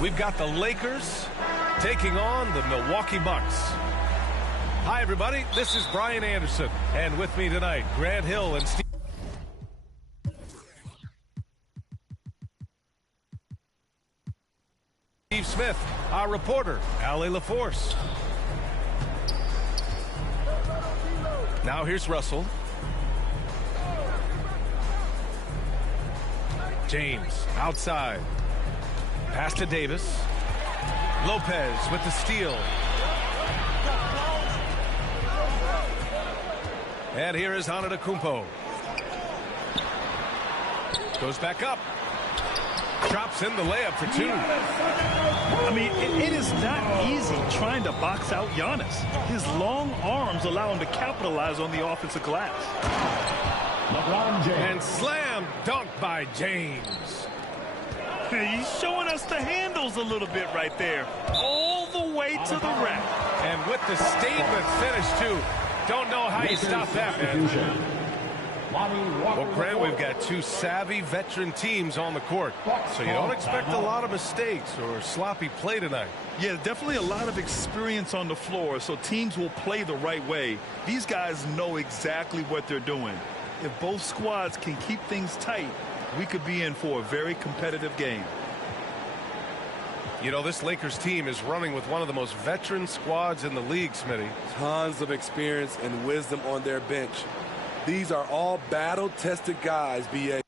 We've got the Lakers taking on the Milwaukee Bucks. Hi, everybody. This is Brian Anderson. And with me tonight, Grant Hill and Steve Smith, our reporter, Allie LaForce. Now here's Russell. James outside. Pass to Davis. Lopez with the steal. And here is Antetokounmpo. Goes back up. Drops in the layup for two. I mean, it is not easy trying to box out Giannis. His long arms allow him to capitalize on the offensive glass. LeBron James. And slam dunk by James. He's showing us the handles a little bit right there. All the way to the rack. And with the statement finish, too. Don't know how you stop that, man. Well, Grant, we've got two savvy veteran teams on the court. So you don't expect a lot of mistakes or sloppy play tonight. Yeah, definitely a lot of experience on the floor, so teams will play the right way. These guys know exactly what they're doing. If both squads can keep things tight, we could be in for a very competitive game. You know, this Lakers team is running with one of the most veteran squads in the league, Smitty. Tons of experience and wisdom on their bench. These are all battle-tested guys, B.A.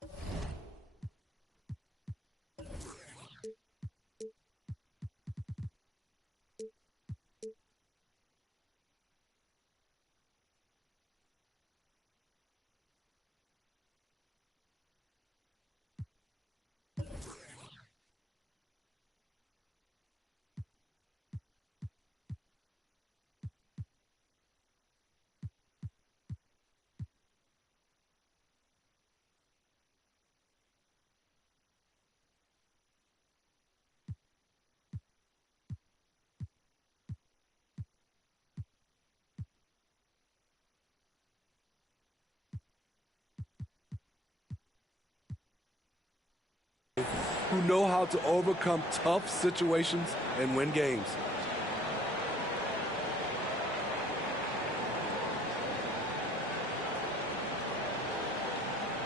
who know how to overcome tough situations and win games.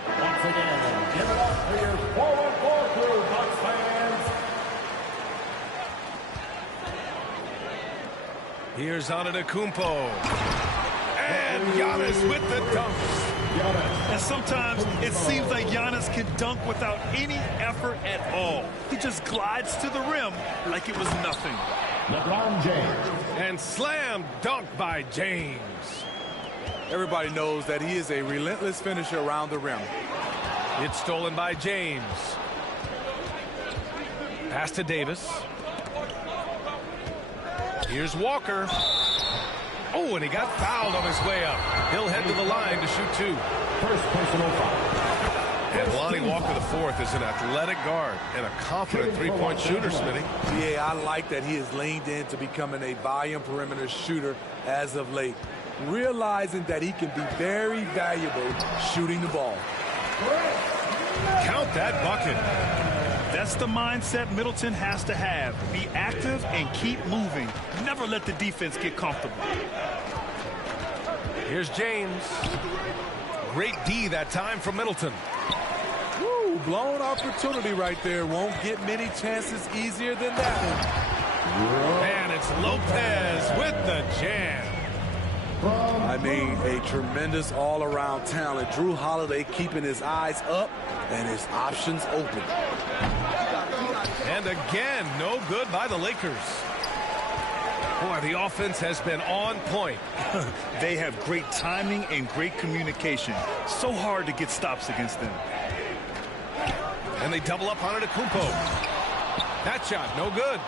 Once again, give it up for your forward crew, Bucks fans. Here's Antetokounmpo. And Giannis with the dunks. And sometimes it seems like Giannis can dunk without any effort at all. He just glides to the rim like it was nothing. LeBron James. And slam dunk by James. Everybody knows that he is a relentless finisher around the rim. It's stolen by James. Pass to Davis. Here's Walker. Oh, and he got fouled on his way up. He'll head to the line to shoot 2. First personal foul. And Lonnie Walker, the fourth, is an athletic guard and a confident three-point shooter, Smitty. Yeah, I like that he has leaned into becoming a volume perimeter shooter as of late, realizing that he can be very valuable shooting the ball. Count that bucket. That's the mindset Middleton has to have. Be active and keep moving. Never let the defense get comfortable. Here's James. Great D that time from Middleton. Woo, blown opportunity right there. Won't get many chances easier than that one. And it's Lopez with the jam. I mean, a tremendous all-around talent. Drew Holiday keeping his eyes up and his options open. And again, no good by the Lakers. Boy, the offense has been on point. They have great timing and great communication. So hard to get stops against them. And they double up on Antetokounmpo. That shot, no good.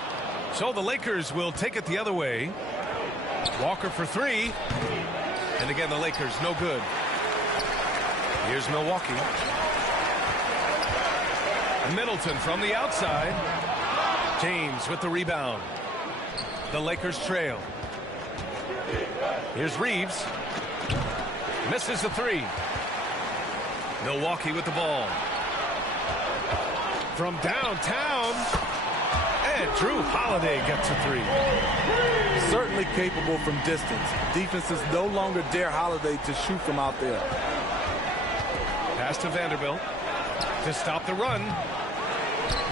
So the Lakers will take it the other way. Walker for 3. And again, the Lakers, no good. Here's Milwaukee. Middleton from the outside. James with the rebound. The Lakers trail. Here's Reeves. Misses the 3. Milwaukee with the ball. From downtown. And Drew Holiday gets a 3. Certainly capable from distance. Defenses no longer dare Holiday to shoot from out there. Pass to Vanderbilt to stop the run.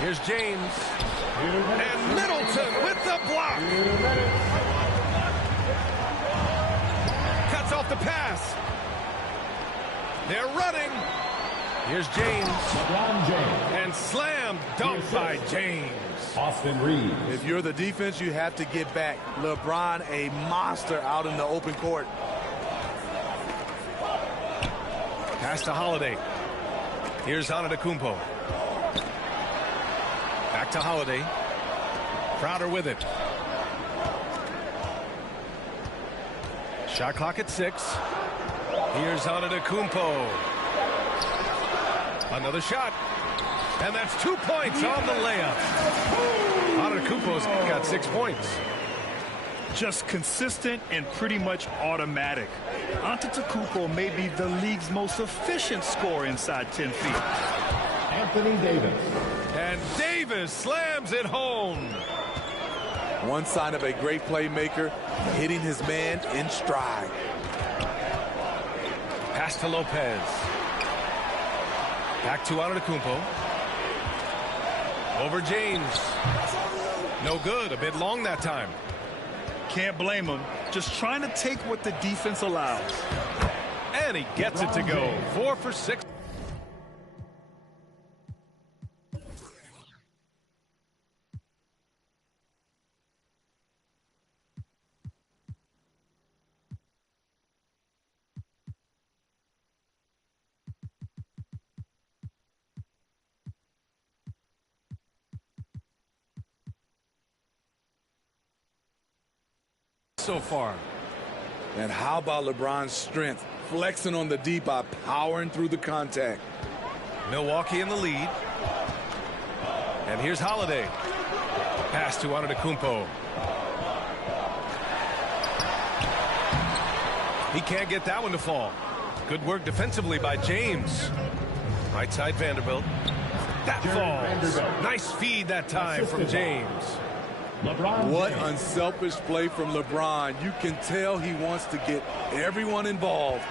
Here's James. And Middleton with the block. Cuts off the pass. They're running. Here's James. LeBron James. And slam dunk by James. Austin Reeves. If you're the defense, you have to get back. LeBron, a monster out in the open court. Pass to Holiday. Here's Antetokounmpo. Back to Holiday. Crowder with it. Shot clock at 6. Here's Antetokounmpo. Another shot. And that's 2 points on the layup. Antetokounmpo's got 6 points. Just consistent and pretty much automatic. Antetokounmpo may be the league's most efficient scorer inside 10 feet. Anthony Davis. And Davis slams it home. One sign of a great playmaker, hitting his man in stride. Pass to Lopez. Back to Antetokounmpo. Over James. No good. A bit long that time. Can't blame him. Just trying to take what the defense allows. And he gets it to go. 4 for 6. So far. And how about LeBron's strength, flexing on the D by powering through the contact. Milwaukee in the lead. And here's Holiday. Pass to Antetokounmpo. He can't get that one to fall. Good work defensively by James. Right side Vanderbilt. That falls. Nice feed that time from James. LeBron What James. unselfish play from LeBron. You can tell he wants to get everyone involved.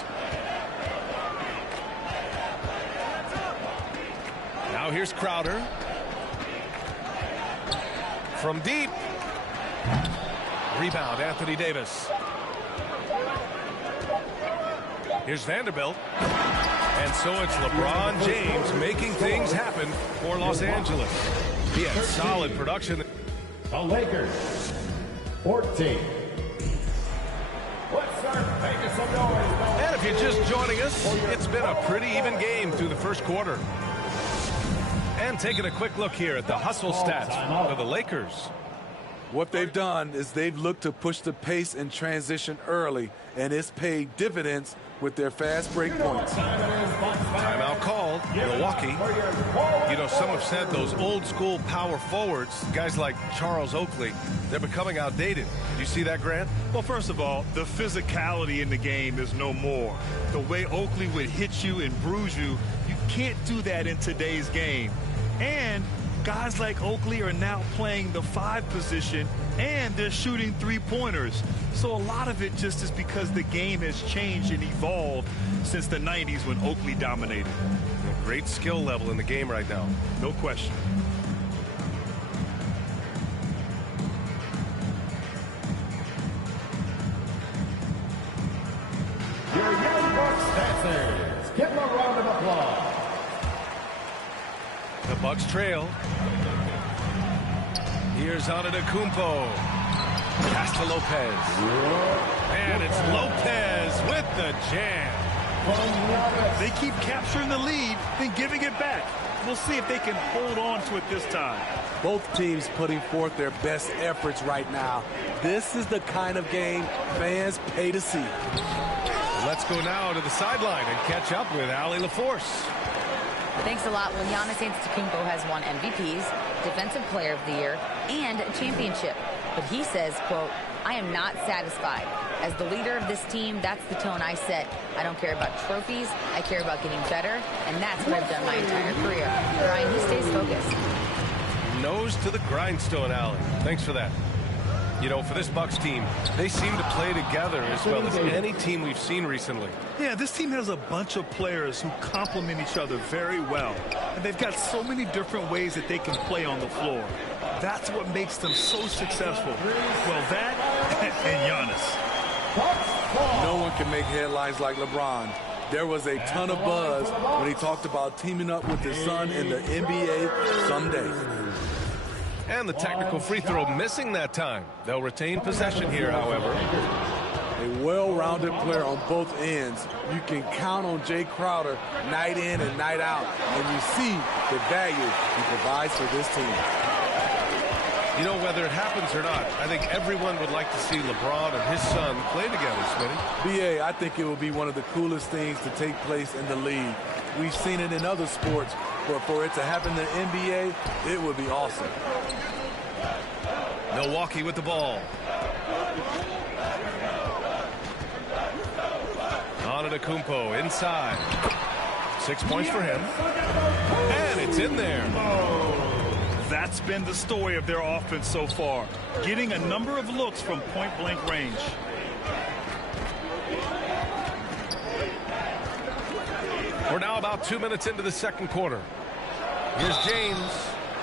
Now here's Crowder. From deep. Rebound, Anthony Davis. Here's Vanderbilt. And so it's LeBron James making things happen for Los Angeles. He had solid production. The Lakers, 14. Let's start making some noise. And if you're just joining us, it's been a pretty even game through the first quarter. And taking a quick look here at the hustle stats for the Lakers. What they've done is they've looked to push the pace and transition early, and it's paid dividends with their fast break points. Timeout called, Milwaukee. You know, some have said those old school power forwards, guys like Charles Oakley, they're becoming outdated. Do you see that, Grant? Well, first of all, the physicality in the game is no more. The way Oakley would hit you and bruise you, you can't do that in today's game. And guys like Oakley are now playing the 5 position, and they're shooting 3-pointers. So a lot of it just is because the game has changed and evolved since the 90s when Oakley dominated. A great skill level in the game right now. No question. Your Young Bucks dancers. Give them a round of applause. The Bucks trail. Here's Antetokounmpo. Pass to Lopez. And it's Lopez with the jam. They keep capturing the lead, then giving it back. We'll see if they can hold on to it this time. Both teams putting forth their best efforts right now. This is the kind of game fans pay to see. Let's go now to the sideline and catch up with Allie LaForce. Thanks a lot. Well, Giannis Antetokounmpo has won MVPs, Defensive Player of the Year, and a championship. But he says, quote, I am not satisfied. As the leader of this team, that's the tone I set. I don't care about trophies. I care about getting better, and that's what I've done my entire career. Brian, he stays focused. Nose to the grindstone, Allie. Thanks for that. You know, for this Bucks team, they seem to play together as well as any team we've seen recently. Yeah, this team has a bunch of players who complement each other very well. And they've got so many different ways that they can play on the floor. That's what makes them so successful. Well, that and Giannis. No one can make headlines like LeBron. There was a ton of buzz when he talked about teaming up with his son in the NBA someday. And the technical free throw missing that time. They'll retain possession here, however. A well-rounded player on both ends. You can count on Jay Crowder night in and night out, and you see the value he provides for this team. You know, whether it happens or not, I think everyone would like to see LeBron and his son play together, Smitty. B.A., I think it will be one of the coolest things to take place in the league. We've seen it in other sports, but for it to happen in the NBA, it would be awesome. Milwaukee with the ball. Antetokounmpo inside. 6 points for him. And it's in there. That's been the story of their offense so far, getting a number of looks from point-blank range. We're now about 2 minutes into the second quarter. Here's James.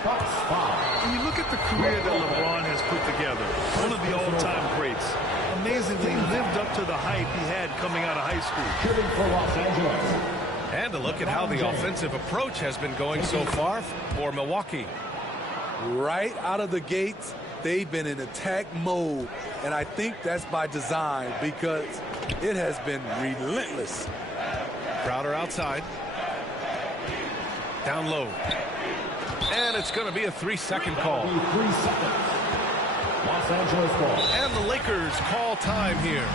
When you look at the career that LeBron has put together, one of the all-time greats, amazingly lived up to the hype he had coming out of high school. Shooting for Los Angeles. And a look at how the offensive approach has been going so far for Milwaukee. Right out of the gates, they've been in attack mode, and I think that's by design because it has been relentless. Crowder outside. Down low. And it's going to be a 3-second call. 3 seconds. Los Angeles ball. And the Lakers call time here.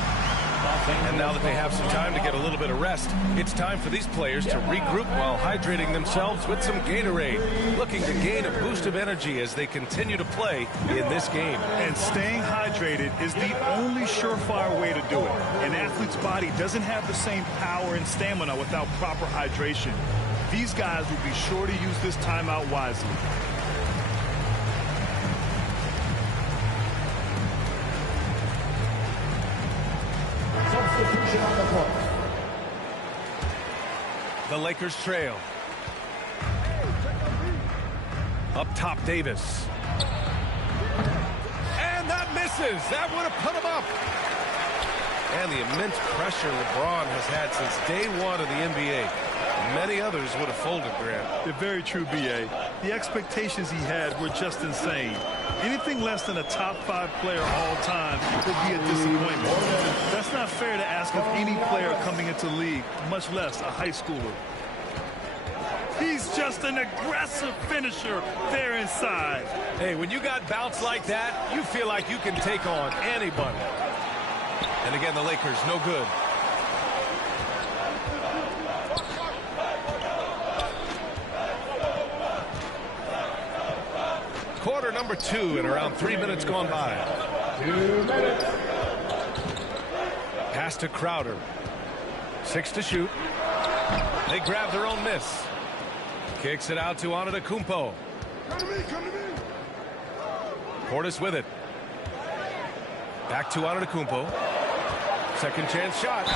And now that they have some time to get a little bit of rest, it's time for these players to regroup while hydrating themselves with some Gatorade, looking to gain a boost of energy as they continue to play in this game. And staying hydrated is the only surefire way to do it. An athlete's body doesn't have the same power and stamina without proper hydration. These guys will be sure to use this timeout wisely. Substitution on the court. The Lakers trail. Up top, Davis. And that misses. That would have put him up. And the immense pressure LeBron has had since day one of the NBA. Many others would have folded, Grant. They're very true, B.A. The expectations he had were just insane. Anything less than a top 5 player all time would be a disappointment. That's not fair to ask of any player coming into the league, much less a high schooler. He's just an aggressive finisher there inside. Hey, when you got bounce like that, you feel like you can take on anybody. And again, the Lakers, no good. Quarter number 2 and around 3 minutes gone by. 2 minutes. Pass to Crowder. 6 to shoot. They grab their own miss. Kicks it out to Antetokounmpo. Come to me, come to me. Portis with it. Back to Antetokounmpo. Second chance shot.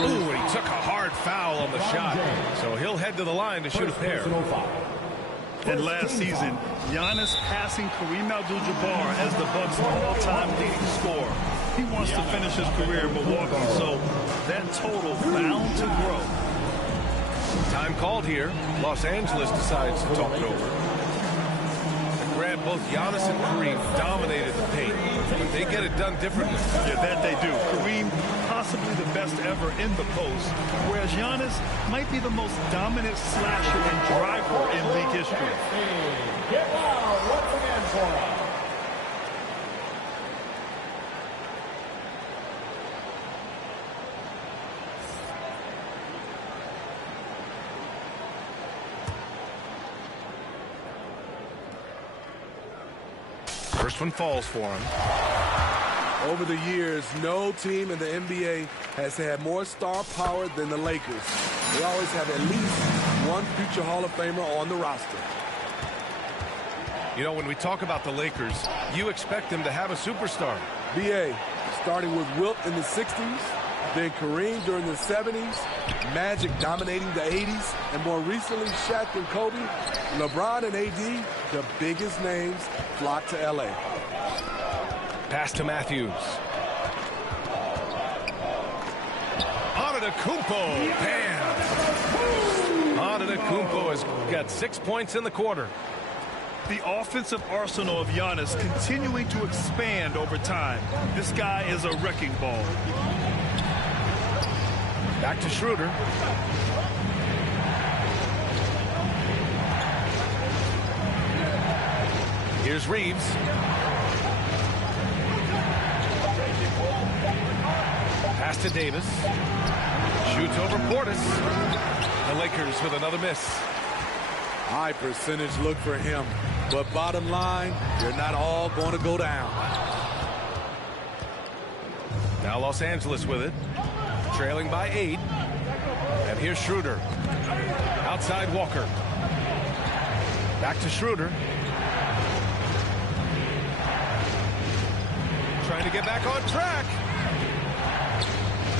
Ooh, and he took a hard foul on the shot. So he'll head to the line to shoot a pair. And last season, Giannis passing Kareem Abdul-Jabbar as the Bucks' all-time leading scorer. He wants to finish his career in Milwaukee, so that total bound to grow. Time called here. Los Angeles decides to talk it over. Grant, both Giannis and Kareem dominated the paint, but they get it done differently. Yeah, that they do. Kareem, possibly the best ever in the post, whereas Giannis might be the most dominant slasher and driver in league history. Get loud once again for us. First one falls for him. Over the years, no team in the NBA has had more star power than the Lakers. They always have at least one future Hall of Famer on the roster. You know, when we talk about the Lakers, you expect them to have a superstar. B.A., starting with Wilt in the 60s, then Kareem during the 70s, Magic dominating the 80s, and more recently Shaq and Kobe, LeBron and A.D., the biggest names flocked to L.A. Pass to Matthews. Antetokounmpo. Bam! Antetokounmpo has got 6 points in the quarter. The offensive arsenal of Giannis continuing to expand over time. This guy is a wrecking ball. Back to Schroeder. Here's Reeves. Pass to Davis. Shoots over Portis. The Lakers with another miss. High percentage look for him. But bottom line, they're not all going to go down. Now Los Angeles with it. Trailing by 8. And here's Schroeder. Outside Walker. Back to Schroeder. Trying to get back on track.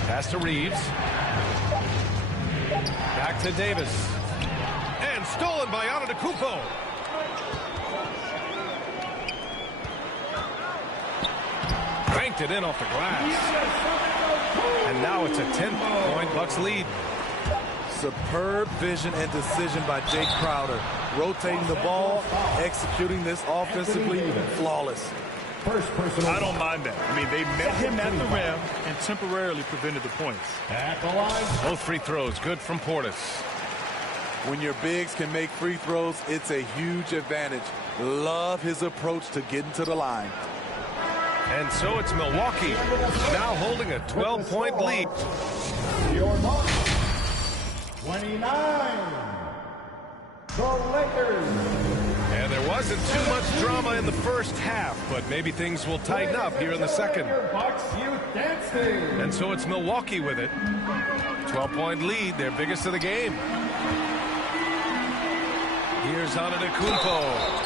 Pass to Reeves. Back to Davis. And stolen by Antetokounmpo. Banked it in off the glass. And now it's a 10-point Bucks lead. Superb vision and decision by Jay Crowder. Rotating the ball, executing this offensively, flawless. I don't mind that. I mean, they met him at the rim and temporarily prevented the points. At the line. Both free throws good from Portis. When your bigs can make free throws, it's a huge advantage. Love his approach to getting to the line. And so it's Milwaukee now holding a 12-point lead. Your mark. 29. The Lakers. And there wasn't too much drama in the first half, but maybe things will tighten up here in the second. Bucks Youth Dance Team. And so it's Milwaukee with it. 12-point lead, their biggest of the game. Here's Antetokounmpo.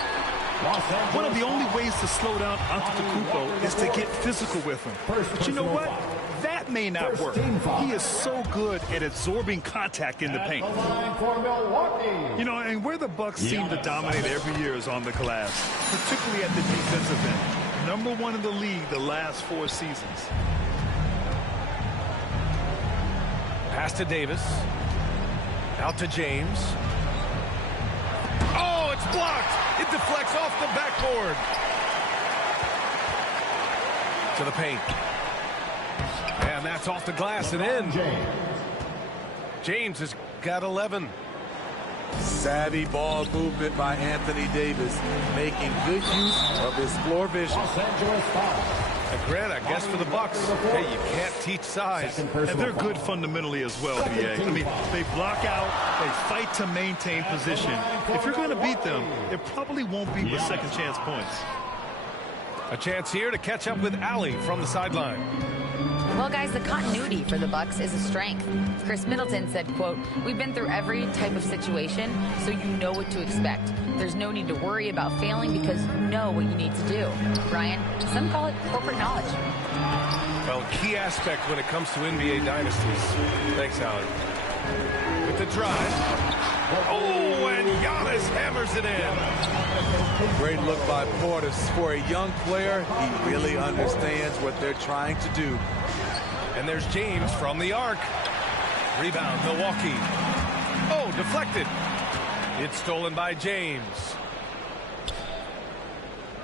One of the only ways to slow down Antetokounmpo is to get physical with him. But you know what? That may not work. He is so good at absorbing contact in the paint. The line for Milwaukee. You know, and where the Bucks seem to dominate every year is on the glass, particularly at the defensive end. #1 in the league the last 4 seasons. Pass to Davis. Out to James. Oh, it's blocked. It deflects off the backboard. To the paint. And that's off the glass and in. James has got 11. Savvy ball movement by Anthony Davis, making good use of his floor vision. Los Angeles foul. And Grant, I guess for the Bucks, hey, you can't teach size. And they're good fundamentally as well, BA. I mean, they block out, they fight to maintain position. If you're going to beat them, it probably won't be with second chance points. A chance here to catch up with Allie from the sideline. Well, guys, the continuity for the Bucks is a strength. Chris Middleton said, quote, "We've been through every type of situation, so you know what to expect. There's no need to worry about failing because you know what you need to do." Brian, some call it corporate knowledge. Well, key aspect when it comes to NBA dynasties. Thanks, Allie. With the drive. Oh, and Giannis hammers it in. Great look by Portis. For a young player, he really understands what they're trying to do. And there's James from the arc. Rebound, Milwaukee. Oh, deflected. It's stolen by James.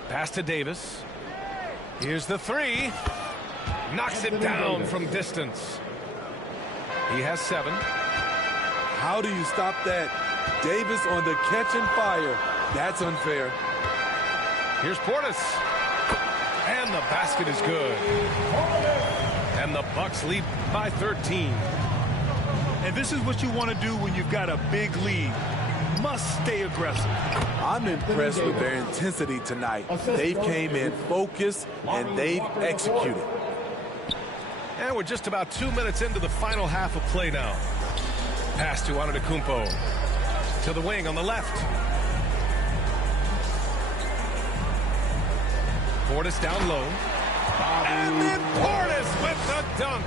Pass to Davis. Here's the three. Knocks it down from distance. He has 7. How do you stop that? Davis on the catch and fire. That's unfair. Here's Portis. And the basket is good. And the Bucks lead by 13. And this is what you want to do when you've got a big lead. You must stay aggressive. I'm impressed with their intensity tonight. They've came in focused and they've executed. And we're just about 2 minutes into the final half of play now. Pass to Antetokounmpo. To the wing on the left. Portis down low. And then Portis with the dunk.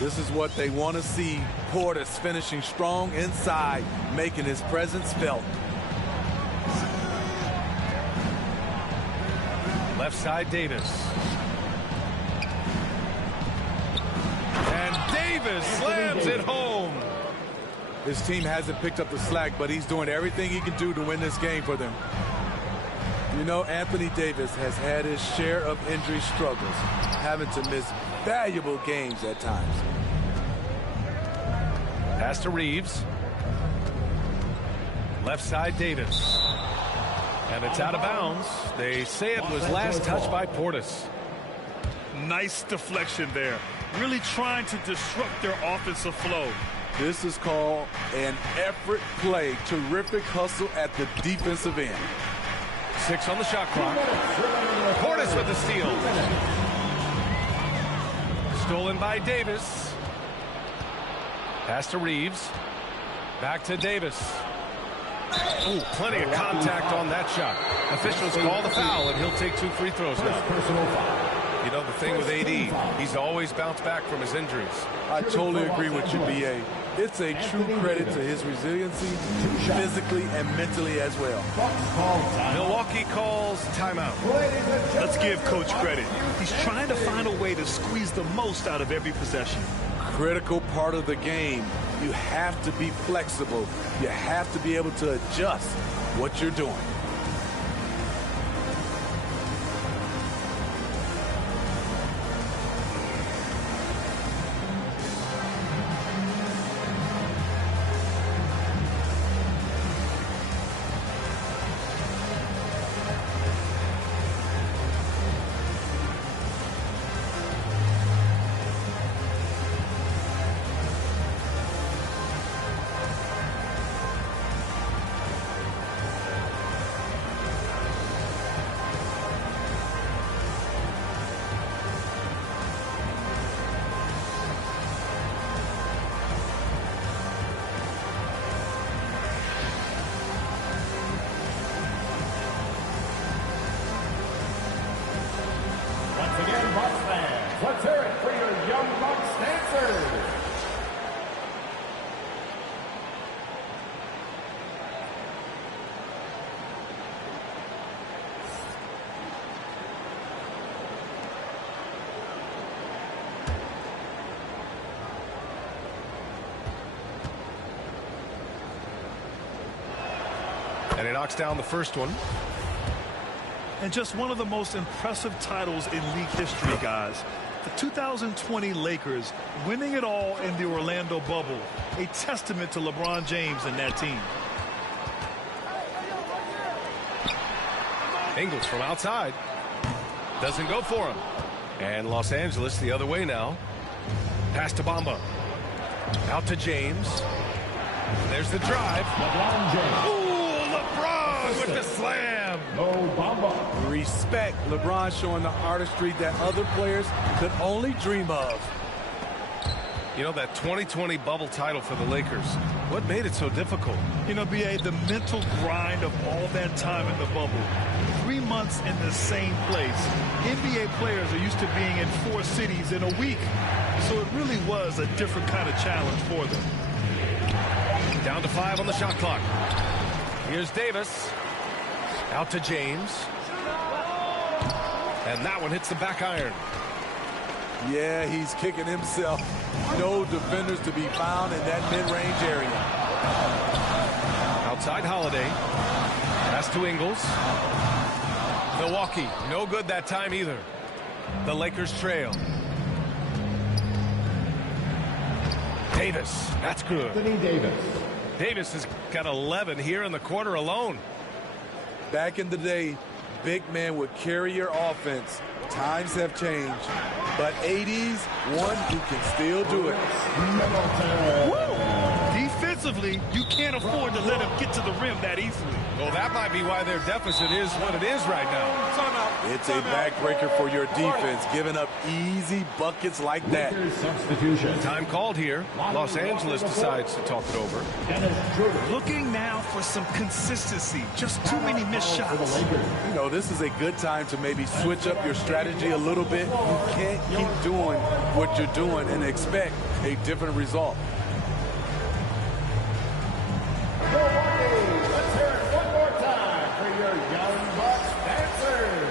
This is what they want to see. Portis finishing strong inside, making his presence felt. Left side, Davis. And Davis slams it home. His team hasn't picked up the slack, but he's doing everything he can do to win this game for them. You know, Anthony Davis has had his share of injury struggles, having to miss valuable games at times. Pass to Reeves. Left side, Davis. And it's out of bounds. They say it was last touched by Portis. Nice deflection there. Really trying to disrupt their offensive flow. This is called an effort play. Terrific hustle at the defensive end. 6 on the shot clock. Portis with the steal. Stolen by Davis. Pass to Reeves. Back to Davis. Ooh, plenty of contact on that shot. Officials call the foul, and he'll take 2 free throws now. You know, the thing with AD, he's always bounced back from his injuries. I totally agree with you, B.A. It's a true credit to his resiliency, physically and mentally as well. Milwaukee calls timeout. Let's give Coach credit. He's trying to find a way to squeeze the most out of every possession. Critical part of the game. You have to be flexible. You have to be able to adjust what you're doing. Let's hear it for your Young Bucks dancers. And he knocks down the first one. And just one of the most impressive titles in league history, guys. The 2020 Lakers winning it all in the Orlando bubble. A testament to LeBron James and that team. Ingles from outside. Doesn't go for him. And Los Angeles the other way now. Pass to Bamba. Out to James. There's the drive. LeBron James. Ooh, LeBron with the slam. No Bamba. Respect. LeBron showing the artistry that other players could only dream of. You know, that 2020 bubble title for the Lakers, what made it so difficult? You know, B.A., the mental grind of all that time in the bubble. 3 months in the same place. NBA players are used to being in 4 cities in a week. So it really was a different kind of challenge for them. Down to 5 on the shot clock. Here's Davis. Out to James. And that one hits the back iron. Yeah, he's kicking himself. No defenders to be found in that mid-range area. Outside Holiday. Pass to Ingles. Milwaukee, no good that time either. The Lakers trail. Davis, that's good. Anthony Davis. Davis has got 11 here in the quarter alone. Back in the day, big men would carry your offense. Times have changed. But 80's one who can still do it. Defensively, you can't afford to let him get to the rim that easily. Well, that might be why their deficit is what it is right now. It's a backbreaker for your defense, giving up easy buckets like that. Substitution. Time called here. Los Angeles decides to talk it over. Dennis Schroeder. Looking now for some consistency. Just too many missed For the shots. Lakers. You know, this is a good time to maybe switch up your strategy a little bit. You can't keep doing what you're doing and expect a different result. Milwaukee, let's hear it one more time for your Young Bucks dancers.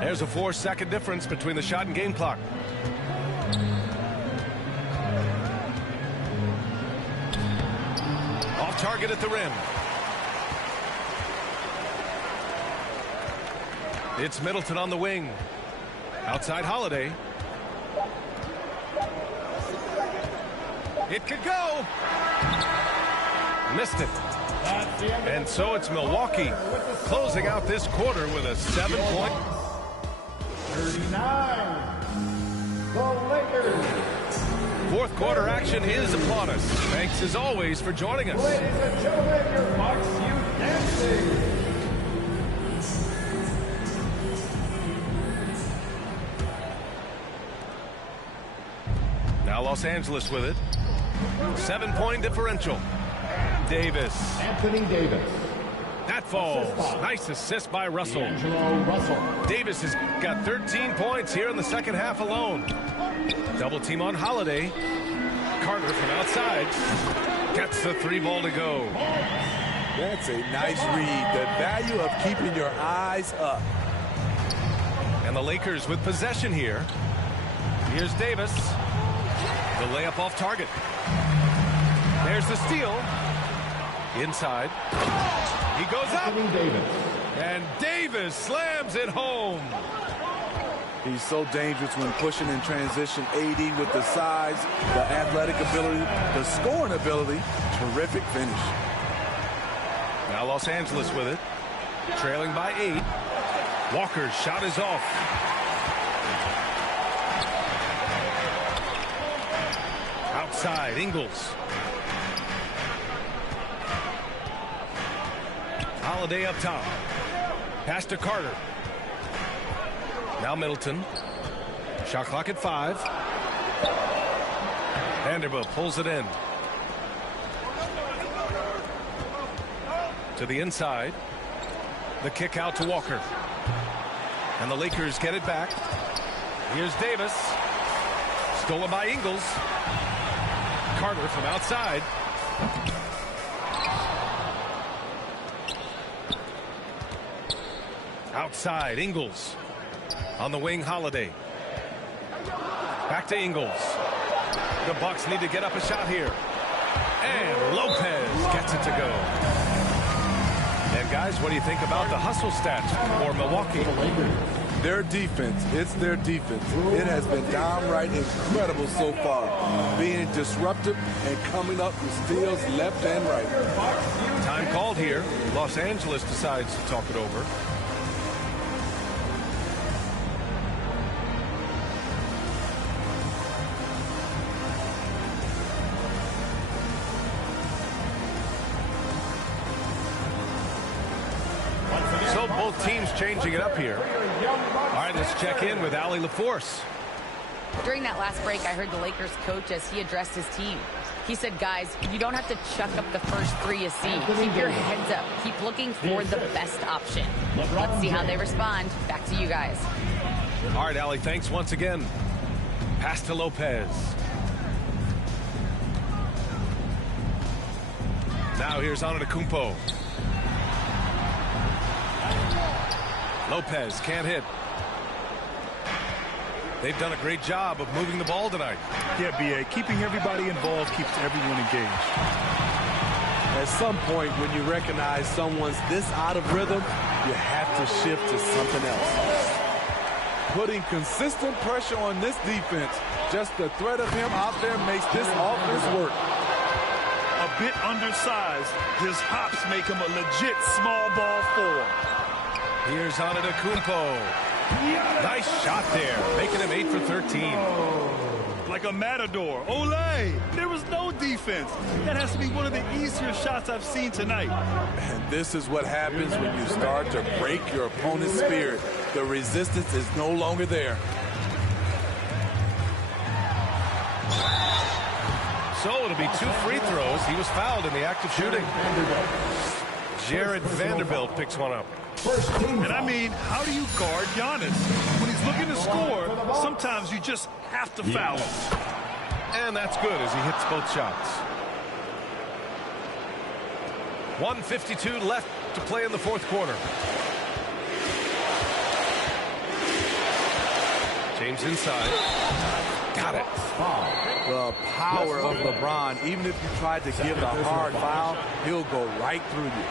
There's a 4-second difference between the shot and game clock. Off target at the rim. It's Middleton on the wing. Outside Holiday. It could go. Missed it. That's the end of And so it's Milwaukee closing out this quarter with a 7-point. 39. The Lakers. Fourth quarter action is upon us. Thanks as always for joining us. Ladies and gentlemen, your Bucks, you dancing. Now Los Angeles with it. 7-point differential. Davis. Anthony Davis. That falls. Nice assist by Russell. D'Angelo Russell. Davis has got 13 points here in the second half alone. Double team on Holiday. Carter from outside. Gets the 3-ball to go. That's a nice read. The value of keeping your eyes up. And the Lakers with possession here. Here's Davis. The layup off target. There's the steal. Inside. He goes up. Anthony Davis. And Davis slams it home. He's so dangerous when pushing in transition. AD with the size, the athletic ability, the scoring ability. Terrific finish. Now Los Angeles with it. Trailing by 8. Walker's shot is off. Outside, Ingles. Holiday up top. Pass to Carter. Now Middleton. Shot clock at 5. Vanderbilt pulls it in. To the inside. The kick out to Walker. And the Lakers get it back. Here's Davis. Stolen by Ingles. Carter from outside. Outside, Ingles. On the wing, Holiday. Back to Ingles. The Bucks need to get up a shot here. And Lopez gets it to go. And guys, what do you think about the hustle stats for Milwaukee? For the Lakers. Their defense, it's their defense. It has been downright incredible so far, being disruptive and coming up with steals left and right. Time called here. Los Angeles decides to talk it over. So both teams changing it up here. All right, let's check in with Allie LaForce. During that last break, I heard the Lakers coach as he addressed his team. He said, guys, you don't have to chuck up the first three you see. Keep your heads up. Keep looking for the best option. Let's see how they respond. Back to you guys. All right, Allie, thanks once again. Pass to Lopez. Now here's Antetokounmpo. Lopez can't hit. They've done a great job of moving the ball tonight. Yeah, B.A., keeping everybody involved keeps everyone engaged. At some point, when you recognize someone's this out of rhythm, you have to shift to something else. Putting consistent pressure on this defense, just the threat of him out there makes this offense work. A bit undersized, his hops make him a legit small ball four. Here's Antetokounmpo. Nice shot there, making him 8 for 13. Like a matador. Olay! There was no defense. That has to be one of the easier shots I've seen tonight. And this is what happens when you start to break your opponent's spirit. The resistance is no longer there. So it'll be 2 free throws. He was fouled in the act of shooting. Jared Vanderbilt picks one up. And I mean, how do you guard Giannis? When he's looking to score, sometimes you just have to foul him. And that's good as he hits both shots. 1:52 left to play in the fourth quarter. James inside. Got it. The power of LeBron, even if you tried to give a hard foul, he'll go right through you.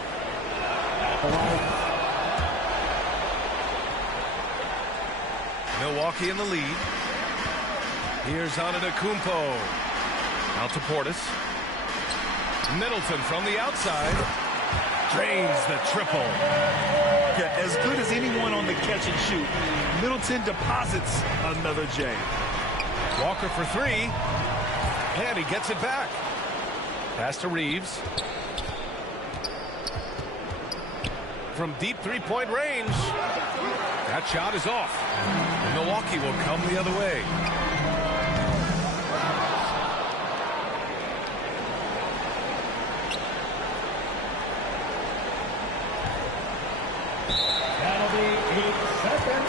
Milwaukee in the lead. Here's Antetokounmpo. Out to Portis. Middleton from the outside. Drains the triple. Yeah, as good as anyone on the catch and shoot. Middleton deposits another J. Walker for 3. And he gets it back. Pass to Reeves. From deep three-point range. That shot is off. And Milwaukee will come the other way. Penalty, 8 seconds.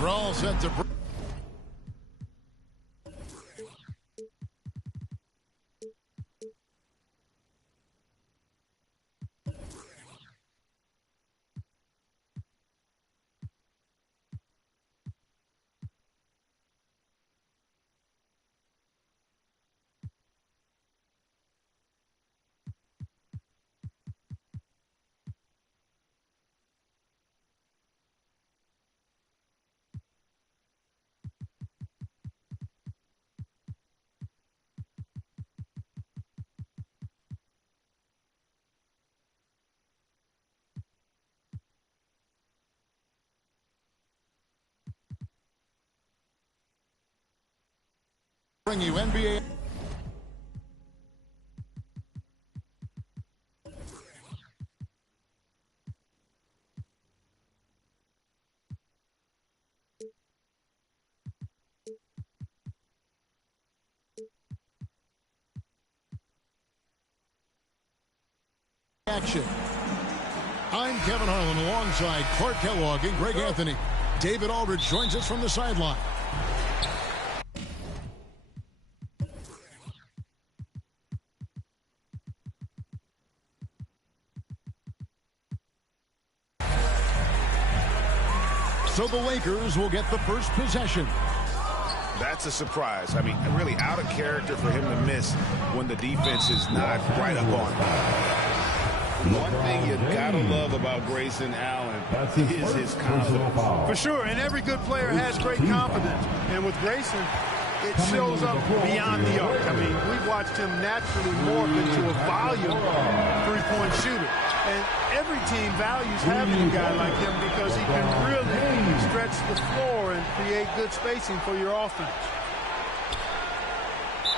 We're all set to... Bring you NBA. Action. I'm Kevin Harlan alongside Clark Kellogg and Greg Anthony. David Aldridge joins us from the sideline. So the Lakers will get the first possession. That's a surprise. I mean, really out of character for him to miss when the defense is not right up on him. One thing you gotta love about Grayson Allen is his confidence. For sure, and every good player has great confidence. And with Grayson, it shows up beyond the arc. I mean, we've watched him naturally morph into a volume three-point shooter. And every team values having a guy like him because he can really stretch the floor and create good spacing for your offense.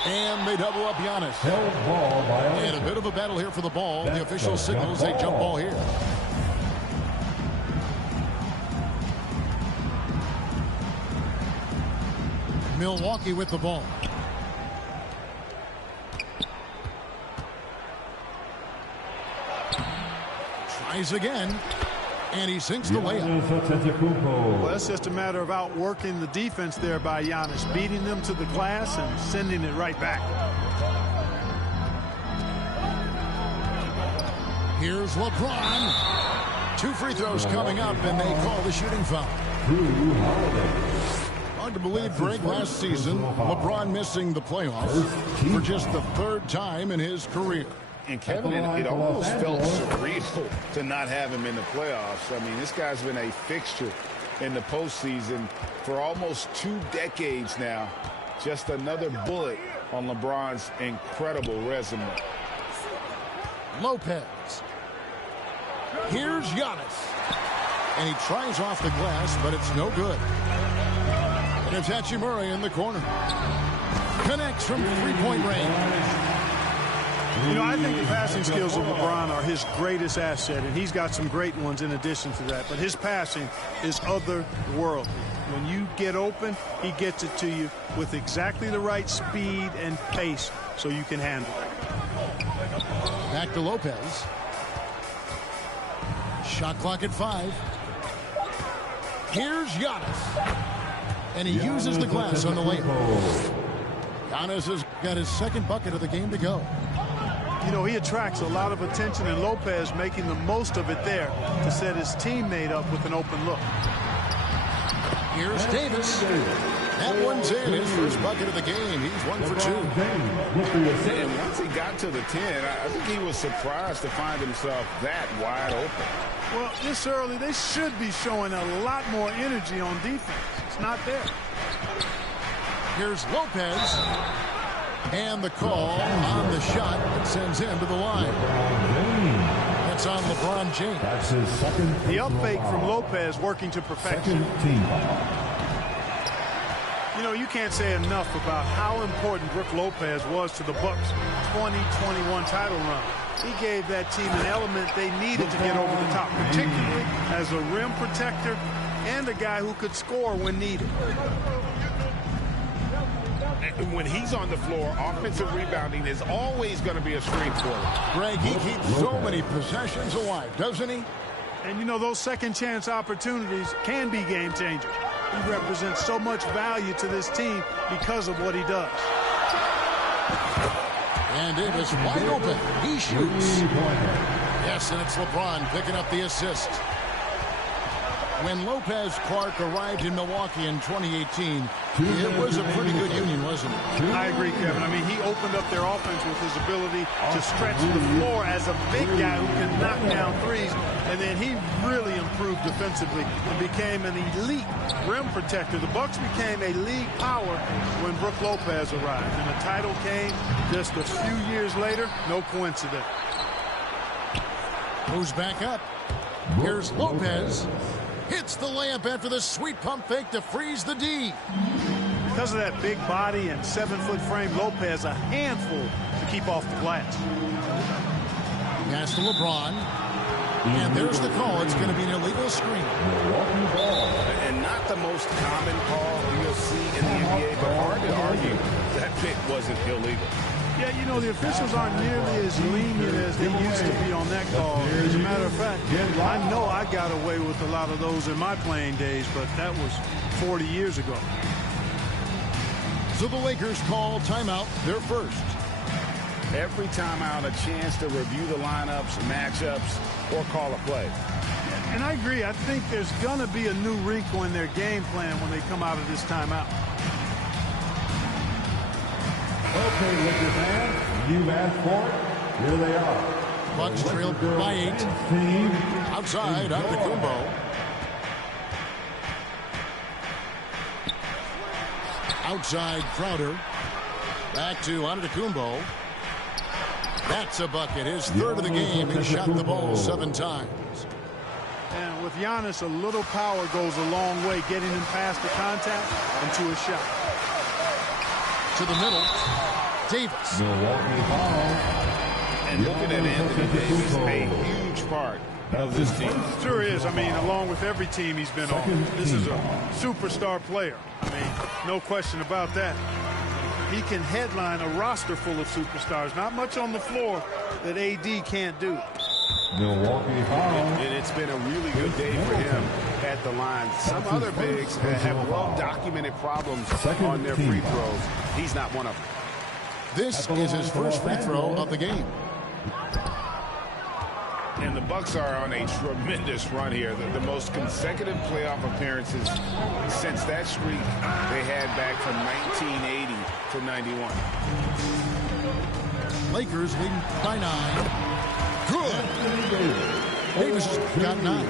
And they double up Giannis. And a bit of a battle here for the ball. The official signals a jump ball here. Milwaukee with the ball. Tries again. And he sinks the layup. Well, that's just a matter of outworking the defense there by Giannis, beating them to the glass and sending it right back. Here's LeBron. 2 free throws coming up, and they call the shooting foul. Hard to believe, Greg, last season, LeBron missing the playoffs for just the 3rd time in his career. And Kevin, it almost felt surreal to not have him in the playoffs. I mean, this guy's been a fixture in the postseason for almost 2 decades now. Just another bullet on LeBron's incredible resume. Lopez. Here's Giannis. And he tries off the glass, but it's no good. And it's Hachimura in the corner. Connects from 3-point range. You know, I think the passing skills of LeBron are his greatest asset, and he's got some great ones in addition to that. But his passing is otherworldly. When you get open, he gets it to you with exactly the right speed and pace so you can handle it. Back to Lopez. Shot clock at 5. Here's Giannis. And he uses the glass on the layup. Giannis has got his second bucket of the game to go. You know, he attracts a lot of attention, and Lopez making the most of it there to set his teammate up with an open look. Here's Davis. That one's in. His first bucket of the game. He's 1 for 2. And once he got to the 10, I think he was surprised to find himself that wide open. Well, this early, they should be showing a lot more energy on defense. It's not there. Here's Lopez. And the call on the shot that sends him to the line. That's on LeBron James. That's his second. The up fake from Lopez working to perfection. You know, you can't say enough about how important Brook Lopez was to the Bucks' 2021 title run. He gave that team an element they needed to get over the top, particularly as a rim protector and a guy who could score when needed. When he's on the floor, offensive rebounding is always going to be a strength for him. Greg, he keeps so many possessions alive, doesn't he? And, you know, those second-chance opportunities can be game changers. He represents so much value to this team because of what he does. And Davis wide open. He shoots. Yes, and it's LeBron picking up the assist. When Lopez Clark arrived in Milwaukee in 2018, it was a pretty good union, wasn't it? I agree, Kevin. I mean, he opened up their offense with his ability to stretch the floor as a big guy who can knock down threes. And then he really improved defensively and became an elite rim protector. The Bucks became a league power when Brook Lopez arrived. And the title came just a few years later. No coincidence. Moves back up. Here's Lopez. Hits the layup after the sweet pump fake to freeze the D. Because of that big body and 7-foot frame, Lopez a handful to keep off the glass. Pass to LeBron. And there's the call. It's going to be an illegal screen. And not the most common call you'll see in the NBA, but hard to argue that pick wasn't illegal. Yeah, you know, the officials aren't nearly as lenient as they used to be on that call. As a matter of fact, I know I got away with a lot of those in my playing days, but that was 40 years ago. So the Lakers call timeout, their first. Every timeout, a chance to review the lineups, matchups, or call a play. And I agree. I think there's going to be a new wrinkle in their game plan when they come out of this timeout. Okay, Lakers fans, you've asked for it. Here they are. Bucks trail by 8. Outside, Antetokounmpo. Outside, Crowder. Back to Antetokounmpo. That's a bucket. His third of the game. He shot the ball 7 times. And with Giannis, a little power goes a long way, getting him past the contact and to a shot. To the middle. Davis. Milwaukee foul. And looking at Anthony Davis, a huge part of this team. Sure is. I mean, along with every team he's been on, this is a superstar player. I mean, no question about that. He can headline a roster full of superstars. Not much on the floor that AD can't do. Milwaukee foul. And it's been a really good day for him at the line. Some other bigs have well-documented problems on their free throws. He's not one of them. This is his first free throw of the game. And the Bucks are on a tremendous run here. The most consecutive playoff appearances since that streak they had back from 1980 to 91. Lakers leading by 9. Good. Davis has got 9.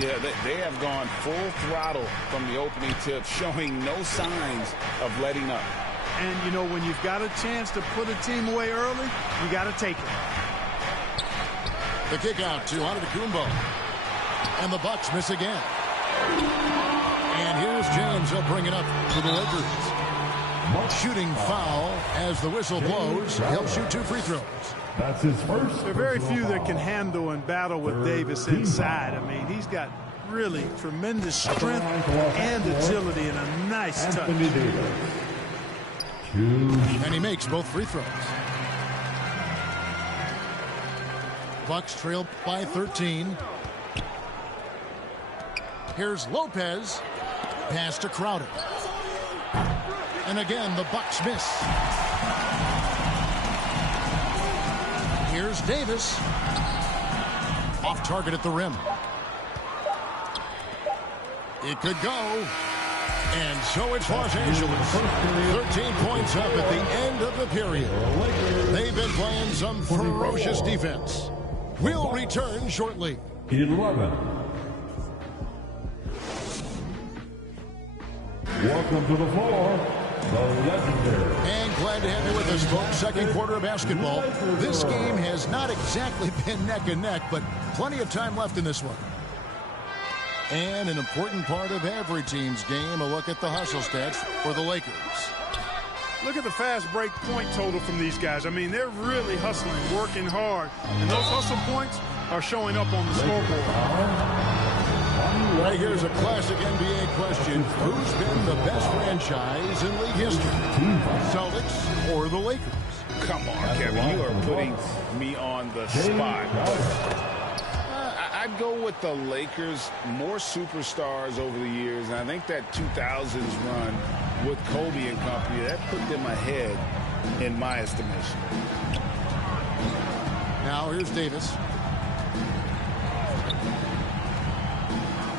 Yeah, they have gone full throttle from the opening tip, showing no signs of letting up. And, you know, when you've got a chance to put a team away early, you got to take it. The kick out to Antetokounmpo. And the Bucks miss again. And here's James. He'll bring it up for the Lakers. Shooting foul as the whistle blows. He'll shoot 2 free throws. That's his first. There are very few that can handle and battle with Davis inside. I mean, he's got really tremendous strength and agility and a nice touch. And he makes both free throws. Bucks trail by 13. Here's Lopez. Pass to Crowder. And again, the Bucks miss. Here's Davis. Off target at the rim. It could go. And so it's Los Angeles. 13 points up at the end of the period. They've been playing some ferocious defense. We'll return shortly. 11. Welcome to the floor, the legendary. And glad to have you with us, folks. Second quarter of basketball. This game has not exactly been neck and neck, but plenty of time left in this one. And an important part of every team's game, a look at the hustle stats for the Lakers. Look at the fast break point total from these guys. I mean, they're really hustling, working hard. And those hustle points are showing up on the scoreboard. Right, here's a classic NBA question. Who's been the best franchise in league history? Celtics or the Lakers? Come on, Kevin. You are putting me on the spot. I'd go with the Lakers. More superstars over the years. And I think that 2000s run with Kobe and company, that put them ahead in my estimation. Now here's Davis.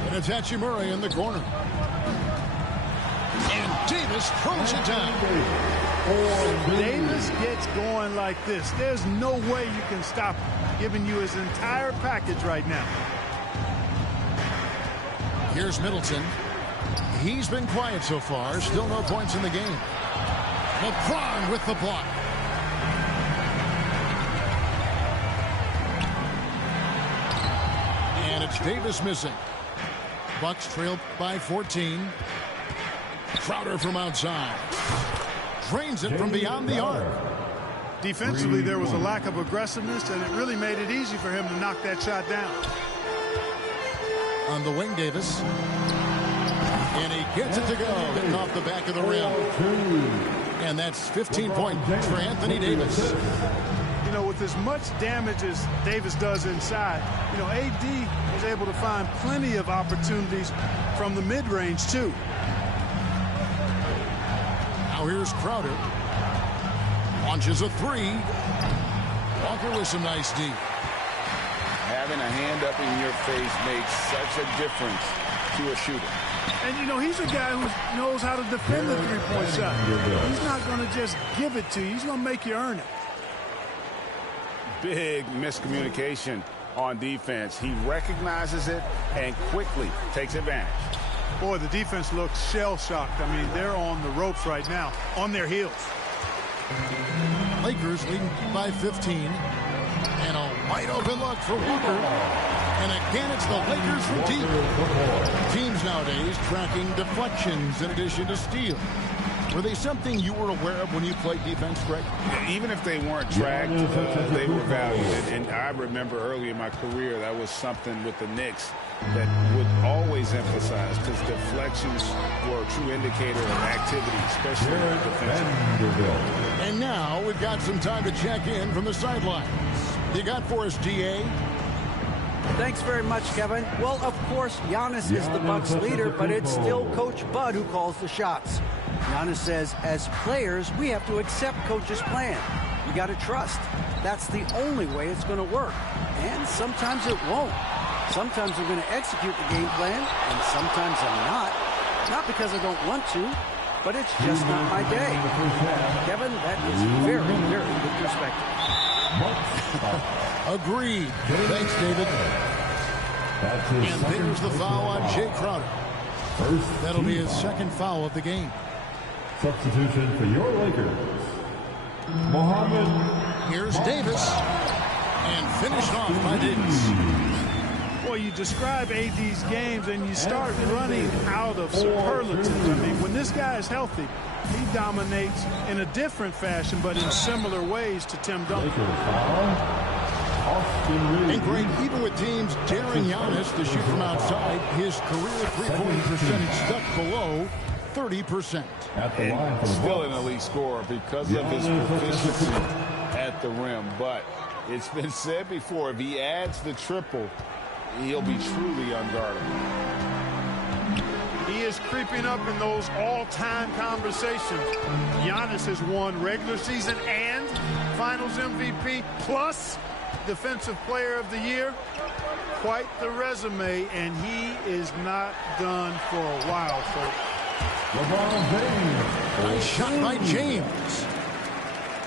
And it's Hachimura in the corner. And Davis throws it down. If Davis gets going like this, there's no way you can stop him, giving you his entire package right now. Here's Middleton. He's been quiet so far. Still no points in the game. LeBron with the block. And it's Davis missing. Bucks trail by 14. Crowder from outside. Drains it from beyond the arc. Defensively, there was a lack of aggressiveness, and it really made it easy for him to knock that shot down. On the wing, Davis. And he gets it to go. Getting off the back of the rim. And that's 15 points for Anthony Davis. You know, with as much damage as Davis does inside, you know, AD was able to find plenty of opportunities from the mid-range, too. Now here's Crowder. Launches a three. Walker with some nice D. Having a hand up in your face makes such a difference to a shooter. And, you know, he's a guy who knows how to defend the three-point shot. He's not going to just give it to you. He's going to make you earn it. Big miscommunication on defense. He recognizes it and quickly takes advantage. Boy, the defense looks shell-shocked. I mean, they're on the ropes right now, on their heels. Lakers leading by 15. And a wide-open look for Walker. And again, it's the Lakers from deep. Teams nowadays tracking deflections in addition to steals. Were they something you were aware of when you played defense, Greg? Even if they weren't tracked, they were valued. And I remember early in my career, that was something with the Knicks that would always emphasize, because deflections were a true indicator of activity, especially in defense. And now we've got some time to check in from the sidelines. You got for us, DA? Thanks very much, Kevin. Well, of course, Giannis is the Bucks leader, but it's still Coach Bud who calls the shots. Giannis says, as players, we have to accept Coach's plan. You got to trust. That's the only way it's going to work. And sometimes it won't. Sometimes I'm going to execute the game plan, and sometimes I'm not. Not because I don't want to, but it's just not my day. Kevin, that is very, very good perspective. Agreed. Thanks, David. And there's the foul on Jay Crowder. That'll be his second foul of the game. Substitution for your Lakers, Mohammed. Here's Davis. And finished off by Davis. Well, you describe AD's games and you start running out of superlatives. I mean, when this guy is healthy, he dominates in a different fashion, but in similar ways to Tim Duncan. And Greg, even with teams daring Giannis to shoot from outside, his career three-point percentage stuck below 30%. And still an elite scorer because of his proficiency at the rim. But it's been said before, if he adds the triple, he'll be truly unguardable. He is creeping up in those all-time conversations. Giannis has won regular season and Finals MVP, plus Defensive Player of the Year. Quite the resume, and he is not done for a while, folks. LeBron James. Nice shot by James.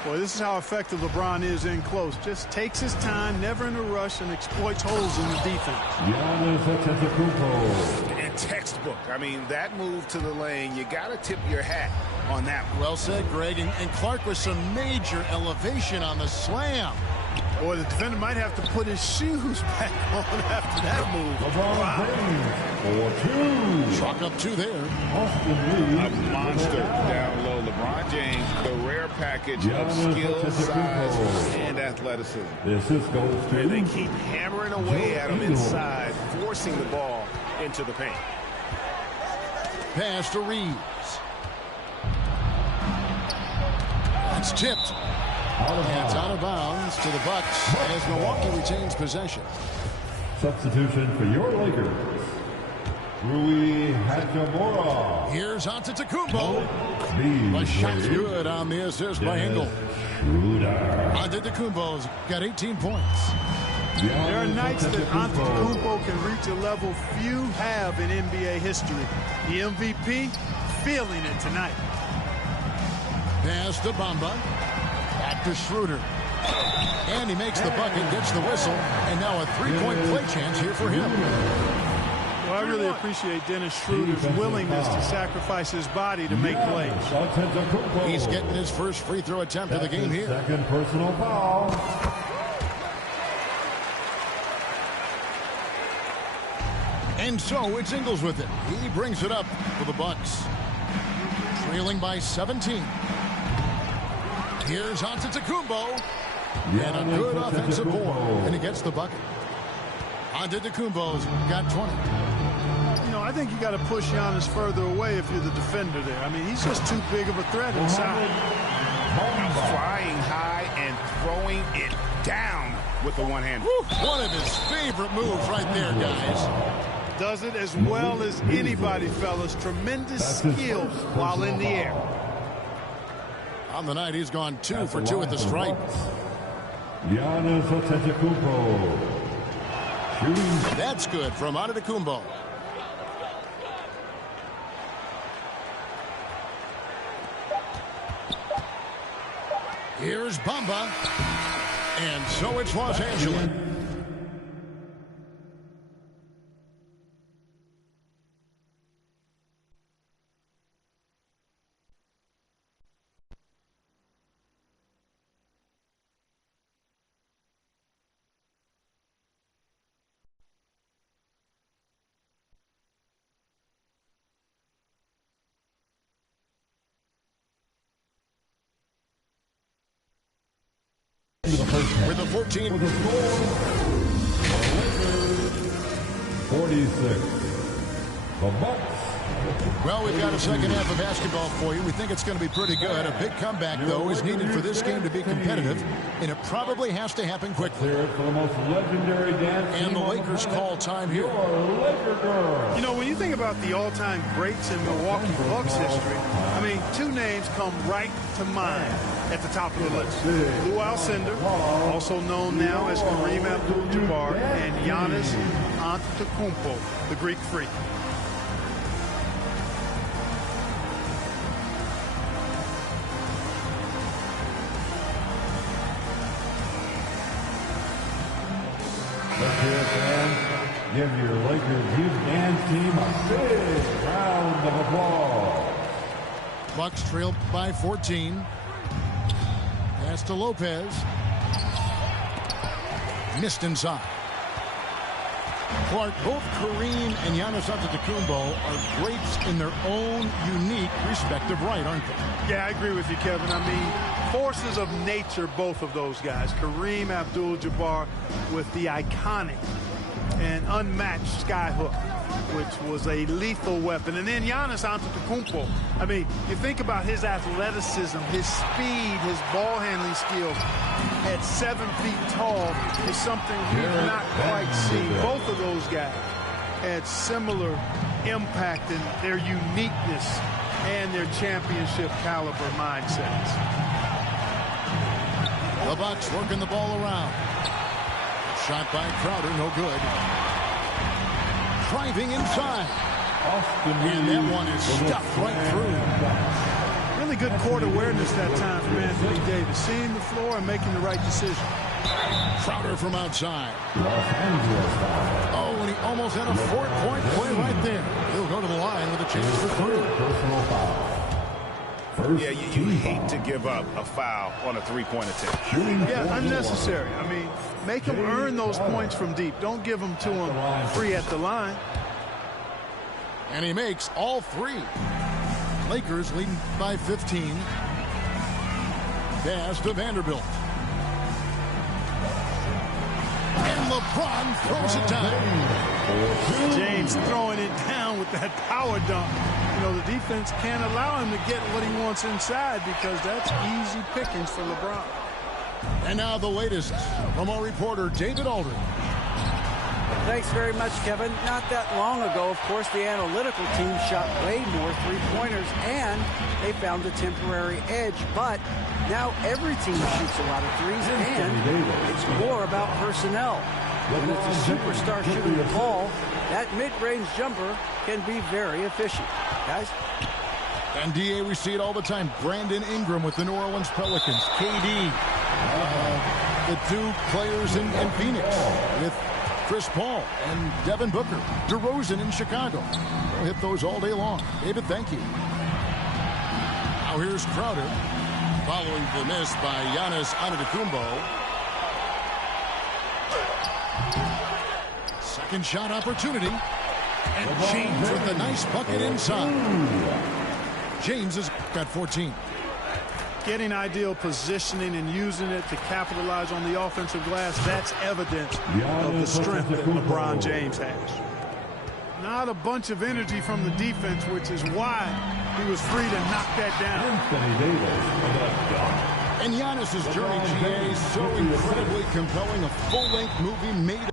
Boy, this is how effective LeBron is in close. Just takes his time, never in a rush, and exploits holes in the defense. Giannis Antetokounmpo. And textbook. I mean, that move to the lane, you got to tip your hat on that one. Well said, Greg. And Clark with some major elevation on the slam. Boy, the defender might have to put his shoes back on after that move. LeBron James for 2. Chalk up 2 there. A monster down low. LeBron James, the rare package of skill, size, and athleticism. The assist goes to. And they keep hammering away at him inside, forcing the ball into the paint. Pass to Reeves. That's tipped. And it's out of bounds to the Bucks as Milwaukee retains possession. Substitution for your Lakers. Rui Hachimura. Here's Antetokounmpo. The shot's good on the assist by Engel. Antetokounmpo's got 18 points. There are nights that Antetokounmpo can reach a level few have in NBA history. The MVP feeling it tonight. Pass to Bamba. Back to Schroeder. And he makes the bucket, gets the whistle, and now a three-point play chance here for him. Well, I really appreciate Dennis Schroeder's willingness to sacrifice his body to make plays. He's getting his first free throw attempt of the game here. Second personal foul. And so it's Ingles with it. He brings it up for the Bucks. Trailing by 17. Here's Antetokounmpo. And a good offensive board. And he gets the bucket. Antetokounmpo's got 20. You know, I think you got to push Giannis further away if you're the defender there. I mean, he's just too big of a threat inside. Flying high and throwing it down with the one-hand. One of his favorite moves right there, guys. Does it as well as anybody, fellas. Tremendous skill while in the air. On the night, he's gone 2 for 2 at the stripe. Giannis Antetokounmpo. Shooting. That's good from Antetokounmpo. Here's Bamba. And so it's Los Angeles. With the 14. With a score, 46. The Bucks. Well, we've got a second half of basketball for you. We think it's going to be pretty good. A big comeback, though, is needed for this game to be competitive, and it probably has to happen quickly. Here for the most legendary dance. And the Lakers call time here. Laker girl. You know, when you think about the all-time greats in Milwaukee Bucks history, I mean, 2 names come right to mind at the top of the list. Lou Alcindor, also known now as Kareem Abdul-Jabbar, and Giannis Antetokounmpo, the Greek Freak. Let's hear it, fans. Give your Lakers youth dance team a big round of applause. Bucks trail by 14. Pass to Lopez. Missed inside. Clark, both Kareem and Giannis Antetokounmpo are greats in their own unique respective right, aren't they? Yeah, I agree with you, Kevin. I mean, forces of nature, both of those guys. Kareem Abdul-Jabbar with the iconic and unmatched sky hook, which was a lethal weapon. And then Giannis Antetokounmpo. I mean, you think about his athleticism, his speed, his ball handling skills at 7 feet tall is something we've not quite seen. Both of those guys had similar impact in their uniqueness and their championship caliber mindsets. The Bucks working the ball around. Shot by Crowder, no good. Driving inside. And that one is stuffed right through. Really good court awareness that time from Anthony Davis. Seeing the floor and making the right decision. Crowder from outside. Oh, and he almost had a 4-point play right there. He'll go to the line with a chance for 3. Personal foul. First Yeah, you hate to give up a foul on a three-point attempt. Yeah, unnecessary. I mean, make them earn those points from deep. Don't give them to them free at the line. And he makes all 3. Lakers leading by 15. Pass to Vanderbilt. And LeBron throws it down. James throwing it down with that power dunk. You know, the defense can't allow him to get what he wants inside because that's easy pickings for LeBron. And now the latest from our reporter, David Aldridge. Thanks very much, Kevin. Not that long ago, of course, the analytical team shot way more three-pointers, and they found a temporary edge. But now every team shoots a lot of threes, and it's more about personnel. When it's a superstar shooting the ball, that mid-range jumper can be very efficient. Guys? And, D.A., we see it all the time. Brandon Ingram with the New Orleans Pelicans. KD, the 2 players in Phoenix with Chris Paul and Devin Booker. DeRozan in Chicago. We'll hit those all day long. David, thank you. Now here's Crowder following the miss by Giannis Antetokounmpo. Second shot opportunity. And James with a nice bucket inside. James has got 14. Getting ideal positioning and using it to capitalize on the offensive glass, that's evidence of the strength that LeBron James has. Not a bunch of energy from the defense, which is why he was free to knock that down. And Giannis's journey, GA, so incredibly compelling. A full-length movie made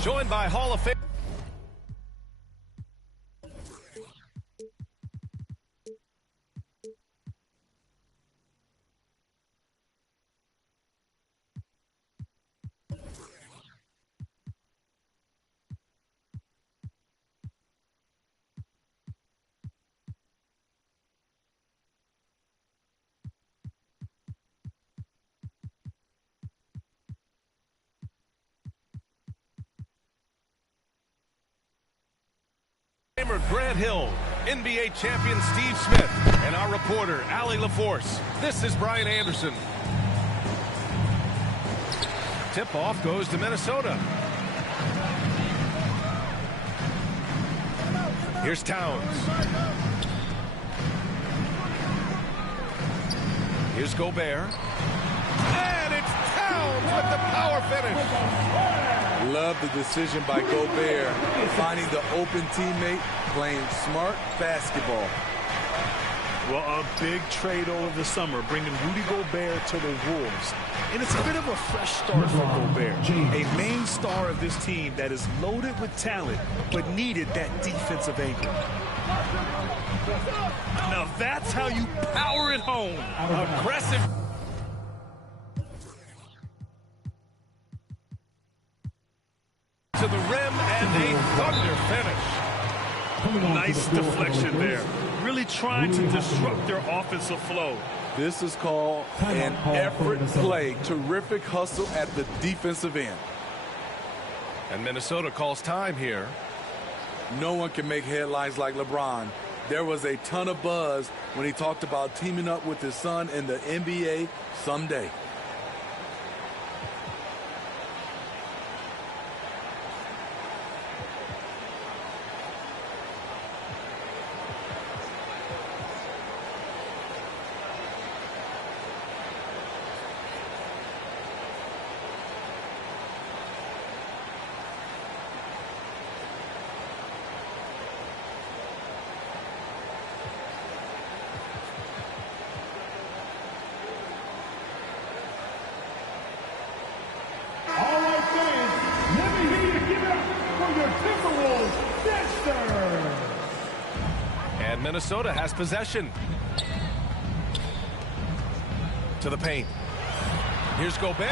Joined by Hall of Fame. Grant Hill, NBA champion Steve Smith, and our reporter, Allie LaForce. This is Brian Anderson. Tip-off goes to Minnesota. Here's Towns. Here's Gobert. And it's Towns with the power finish. Love the decision by Gobert, finding the open teammate, playing smart basketball. Well, a big trade over the summer, bringing Rudy Gobert to the Wolves. And it's a bit of a fresh start for Gobert, a main star of this team that is loaded with talent, but needed that defensive anchor. Now that's how you power it home. Aggressive. To the rim and a thunder finish. Nice deflection there. Really trying to disrupt their offensive flow. This is called an effort play. Terrific hustle at the defensive end. And Minnesota calls time here. No one can make headlines like LeBron. There was a ton of buzz when he talked about teaming up with his son in the NBA someday. And Minnesota has possession. To the paint. Here's Gobert.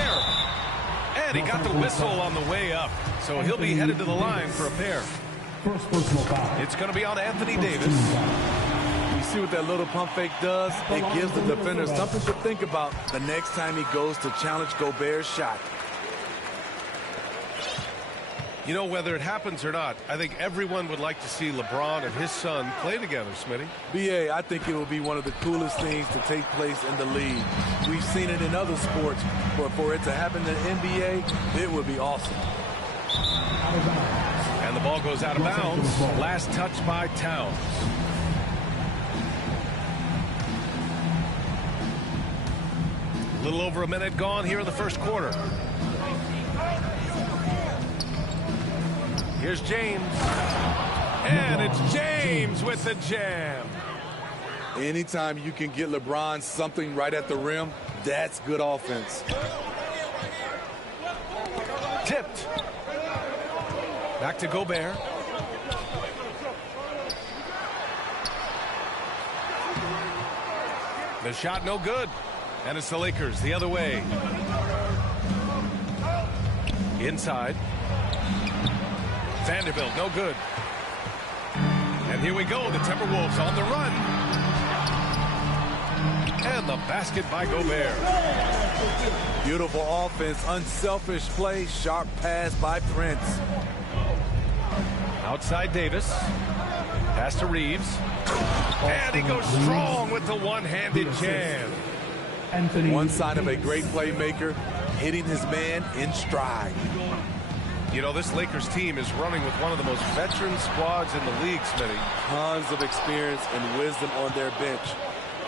And he got the whistle on the way up. So he'll be headed to the line for a pair. It's going to be on Anthony Davis. You see what that little pump fake does? It gives the defender something to think about the next time he goes to challenge Gobert's shot. You know, whether it happens or not, I think everyone would like to see LeBron and his son play together, Smitty. B.A., I think it will be one of the coolest things to take place in the league. We've seen it in other sports, but for it to happen in the NBA, it would be awesome. And the ball goes out of bounds. Last touch by Towns. A little over a minute gone here in the first quarter. Here's James. And it's James with the jam. Anytime you can get LeBron something right at the rim, that's good offense. Tipped. Back to Gobert. The shot no good. And it's the Lakers the other way. Inside. Vanderbilt, no good. And here we go, the Timberwolves on the run. And the basket by Gobert. Beautiful offense, unselfish play, sharp pass by Prince. Outside Davis. Pass to Reeves. And he goes strong with the one-handed jam. One sign of a great playmaker, hitting his man in stride. You know, this Lakers team is running with one of the most veteran squads in the league, Smitty. Tons of experience and wisdom on their bench.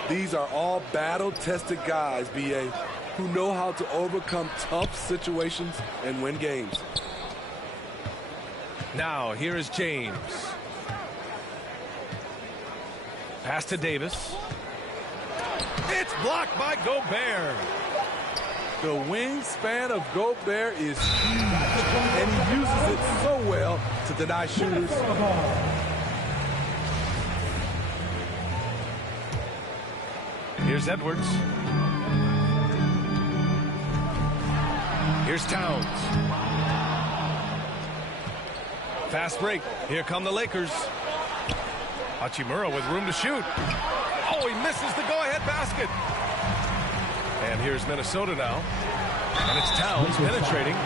These are all battle-tested guys, B.A., who know how to overcome tough situations and win games. Now, here is James. Pass to Davis. It's blocked by Gobert. The wingspan of Gobert is huge, and he uses it so well to deny shooters. Here's Edwards. Here's Towns. Fast break. Here come the Lakers. Hachimura with room to shoot. Oh, he misses the go-ahead basket. And here's Minnesota now. And it's Towns penetrating.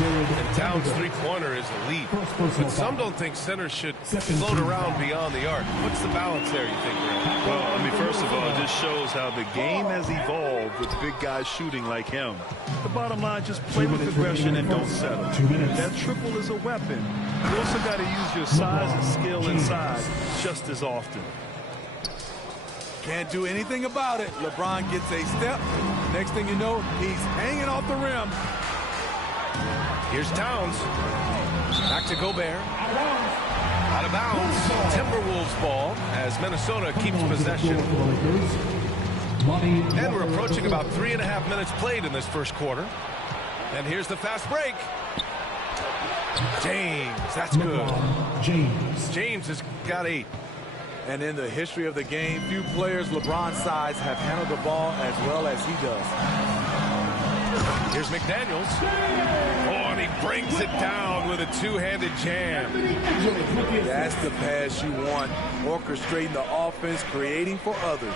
And Towns' three-pointer is elite. But some don't think centers should float around beyond the arc. What's the balance there, you think, Grant? Well, I mean, first of all, it just shows how the game has evolved with big guys shooting like him. The bottom line, just play with aggression and don't settle. That triple is a weapon. You also got to use your size and skill inside just as often. Can't do anything about it. LeBron gets a step. Next thing you know, he's hanging off the rim. Here's Towns. Back to Gobert. Out of bounds. Timberwolves ball as Minnesota keeps possession. And we're approaching about 3.5 minutes played in this first quarter. And here's the fast break. James, that's good. James has got 8. And in the history of the game, few players LeBron's size have handled the ball as well as he does. Here's McDaniels. Oh, and he brings it down with a two-handed jam. That's the pass you want. Orchestrating the offense, creating for others.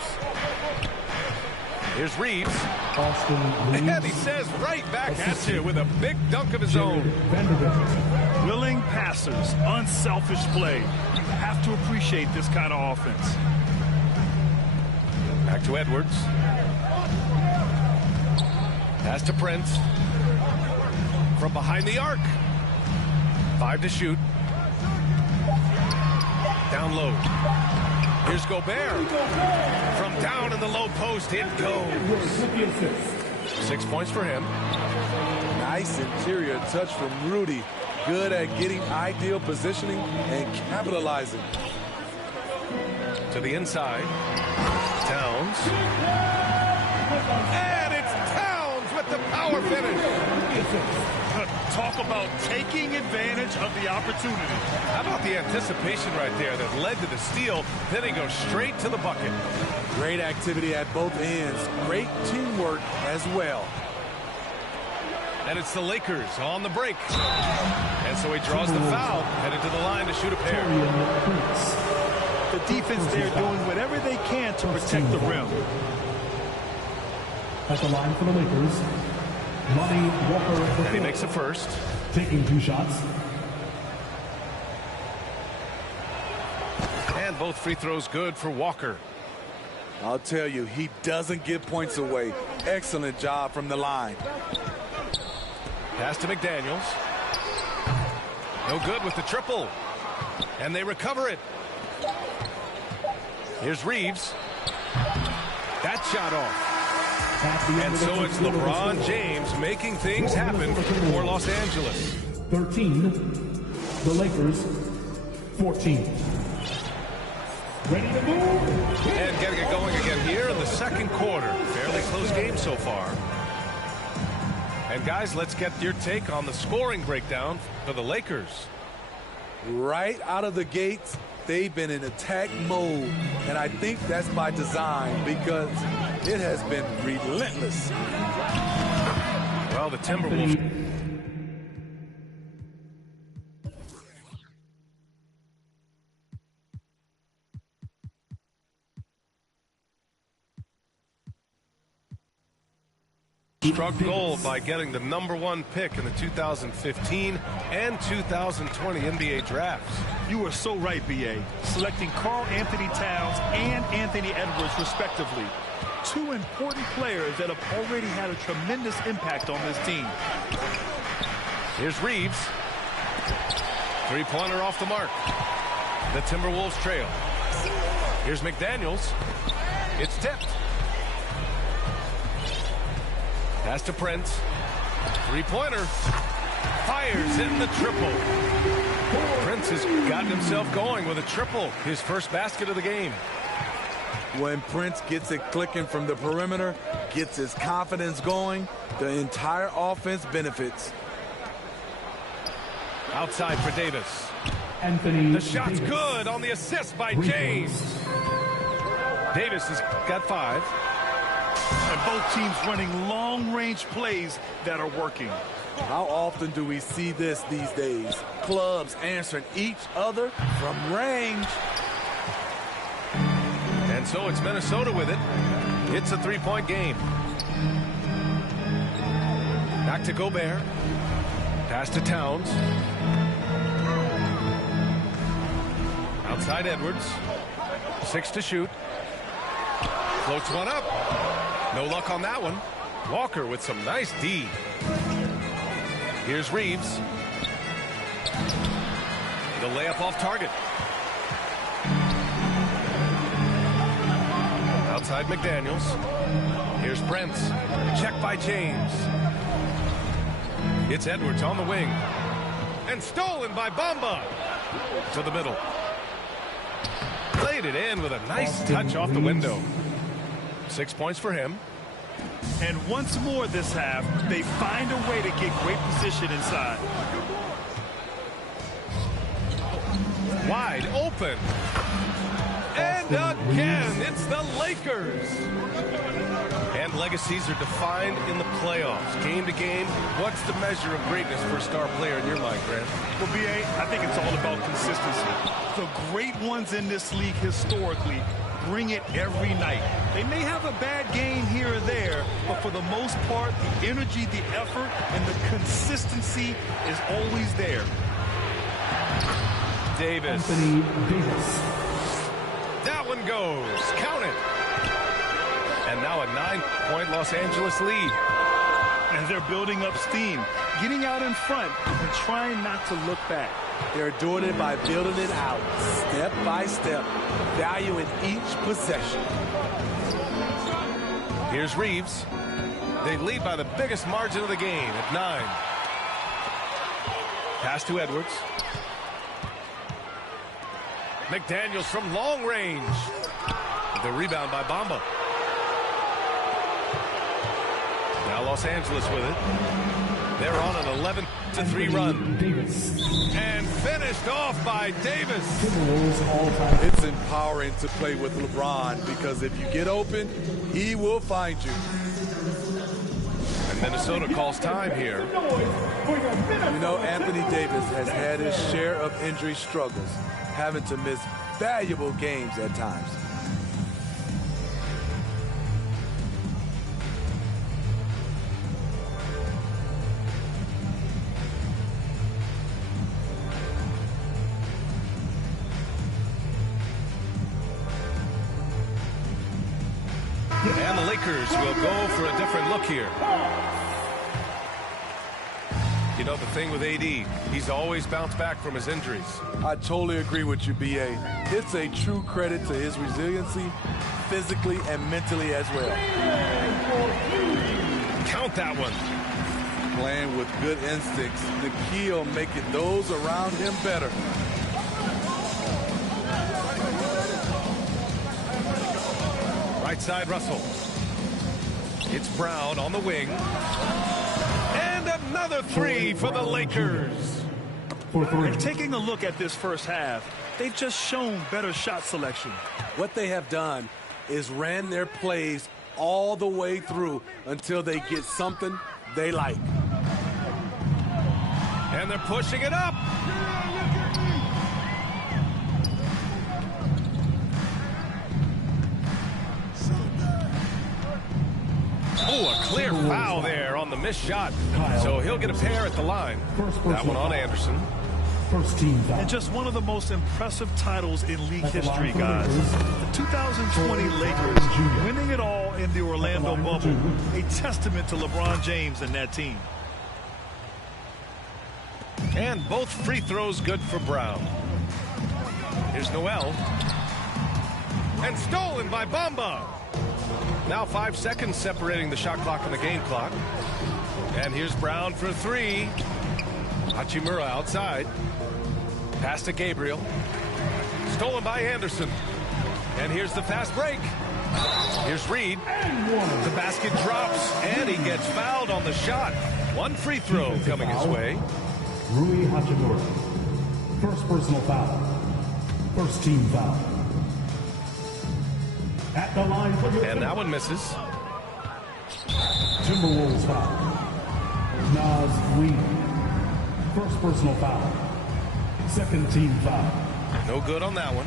Here's Reeves. And he says right back at you with a big dunk of his own. Willing passers, unselfish play. You have to appreciate this kind of offense. Back to Edwards. Pass to Prince. From behind the arc. 5 to shoot. Down low. Here's Gobert. From down in the low post, it goes. 6 points for him. Nice interior touch from Rudy. Good at getting ideal positioning and capitalizing. To the inside. Towns. And it's Towns with the power finish. Talk about taking advantage of the opportunity. How about the anticipation right there that led to the steal, then he goes straight to the bucket. Great activity at both ends. Great teamwork as well. And it's the Lakers on the break. And so he draws the foul, headed to the line to shoot a pair. The defense there doing whatever they can to protect the rim. At the line for the Lakers, Lonnie Walker. And he makes a first. Taking 2 shots. And both free throws good for Walker. I'll tell you, he doesn't give points away. Excellent job from the line. Pass to McDaniels. No good with the triple. And they recover it. Here's Reeves. That shot off. And so it's LeBron James making things happen for Los Angeles. 13. The Lakers. 14. Ready to move. And getting it going again here in the second quarter. Fairly close game so far. And guys, let's get your take on the scoring breakdown for the Lakers. Right out of the gates, they've been in attack mode. And I think that's by design because it has been relentless. Well, the Timberwolves... struck gold by getting the #1 pick in the 2015 and 2020 NBA drafts. You are so right, B.A. Selecting Karl-Anthony Towns and Anthony Edwards, respectively. Two important players that have already had a tremendous impact on this team. Here's Reeves. Three-pointer off the mark. The Timberwolves trail. Here's McDaniels. It's tipped. Pass to Prince. Three-pointer. Fires in the triple. Prince has gotten himself going with a triple. His first basket of the game. When Prince gets it clicking from the perimeter, gets his confidence going, the entire offense benefits. Outside for Davis. Anthony The shot's Davis. good on the assist by James. Davis has got 5. And both teams running long-range plays that are working. How often do we see this these days? Clubs answering each other from range. And so it's Minnesota with it. It's a 3-point game. Back to Gobert. Pass to Towns. Outside Edwards. 6 to shoot. Floats one up. No luck on that one. Walker with some nice D. Here's Reeves. The layup off target. Outside McDaniels. Here's Prince. Check by James. It's Edwards on the wing. And stolen by Bamba. To the middle. Played it in with a nice touch off the window. 6 points for him. And once more this half, they find a way to get great position inside. Wide open. And again, it's the Lakers. And legacies are defined in the playoffs. Game to game, what's the measure of greatness for a star player in your mind, Grant? Well, B.A., I think it's all about consistency. The great ones in this league historically bring it every night. They may have a bad game here or there, but for the most part, the energy, the effort, and the consistency is always there. Davis. Anthony Davis. That one goes. Count it. And now a 9-point Los Angeles lead. And they're building up steam, getting out in front, and trying not to look back. They're doing it by building it out, step by step, valuing each possession. Here's Reeves. They lead by the biggest margin of the game at 9. Pass to Edwards. McDaniels from long range. The rebound by Bamba. Now Los Angeles with it. They're on an 11-3 run. Davis. And finished off by Davis. Timberwolves all-time. It's empowering to play with LeBron because if you get open, he will find you. And Minnesota calls time here. You know, Anthony Davis has had his share of injury struggles, having to miss valuable games at times. And the Lakers will go for a different look here. You know, the thing with AD, he's always bounced back from his injuries. I totally agree with you, B.A. It's a true credit to his resiliency, physically and mentally as well. Count that one. Playing with good instincts, the key on making those around him better. Right side, Russell. It's Brown on the wing. And another three for the Lakers. And taking a look at this first half, they've just shown better shot selection. What they have done is ran their plays all the way through until they get something they like. And they're pushing it up. Oh, a clear foul there on the missed shot. So he'll get a pair at the line. That one on Anderson. First team foul. And just one of the most impressive titles in league history, guys. The 2020 Lakers winning it all in the Orlando bubble. A testament to LeBron James and that team. And both free throws good for Brown. Here's Noel. And stolen by Bamba. Now 5 seconds separating the shot clock and the game clock. And here's Brown for three. Hachimura outside. Pass to Gabriel. Stolen by Anderson. And here's the fast break. Here's Reed. The basket drops, and he gets fouled on the shot. One free throw coming his way. Rui Hachimura. First personal foul. First team foul. At the line for your And that one misses. Timberwolves foul. Naz Reid. First personal foul. Second team foul. No good on that one.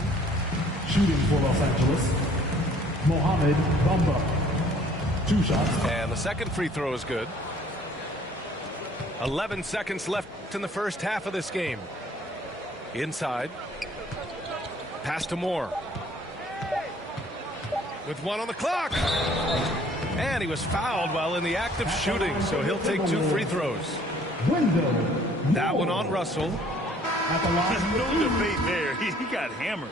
Shooting for Los Angeles. Mohamed Bamba. 2 shots. And the second free throw is good. 11 seconds left in the first half of this game. Inside. Pass to Moore. With one on the clock. And he was fouled while in the act of shooting, so he'll take 2 free throws. That one on Russell. No debate there. He got hammered.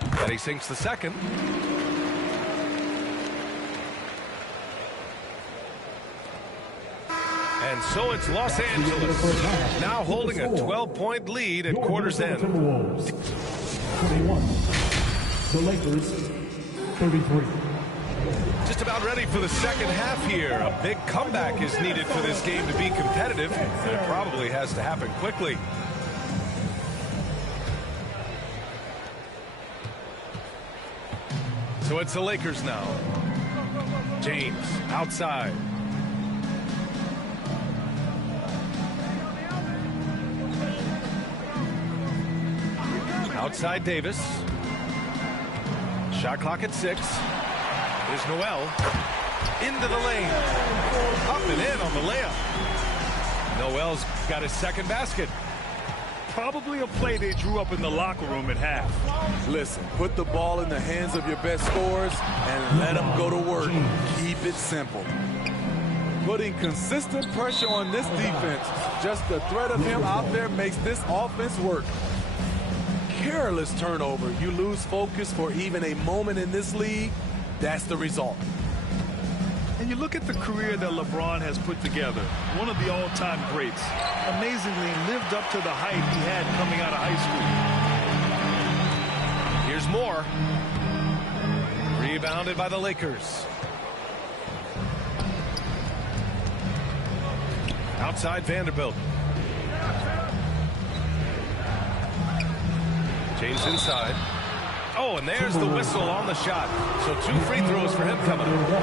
And he sinks the second. And so it's Los Angeles now holding a 12-point lead at quarter's end. 21. The Lakers, 33. Just about ready for the second half here. A big comeback is needed for this game to be competitive, and it probably has to happen quickly. So it's the Lakers now. James outside. Outside Davis. Shot clock at 6. Here's Noel. Into the lane. Up and in on the layup. Noel's got his second basket. Probably a play they drew up in the locker room at half. Listen, put the ball in the hands of your best scorers and let them go to work. Keep it simple. Putting consistent pressure on this defense. Just the threat of him out there makes this offense work. Careless turnover. You lose focus for even a moment in this league. That's the result. And you look at the career that LeBron has put together. One of the all-time greats. Amazingly lived up to the hype he had coming out of high school. Here's Moore. Rebounded by the Lakers. Outside Vanderbilt. James inside. Oh, and there's the whistle on the shot. So 2 free throws for him coming up.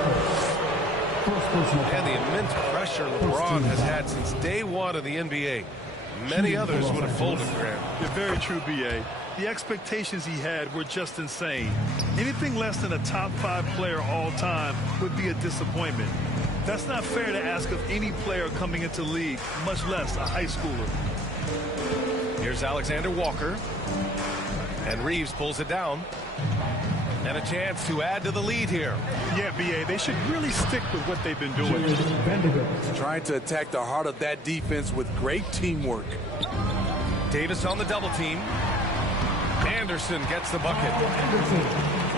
And the immense pressure LeBron has had since day one of the NBA. Many others would have folded, Grant. You're very true, B.A. The expectations he had were just insane. Anything less than a top 5 player all time would be a disappointment. That's not fair to ask of any player coming into the league, much less a high schooler. Here's Alexander Walker. And Reeves pulls it down. And a chance to add to the lead here. Yeah, B.A., they should really stick with what they've been doing. Trying to attack the heart of that defense with great teamwork. Davis on the double team. Anderson gets the bucket.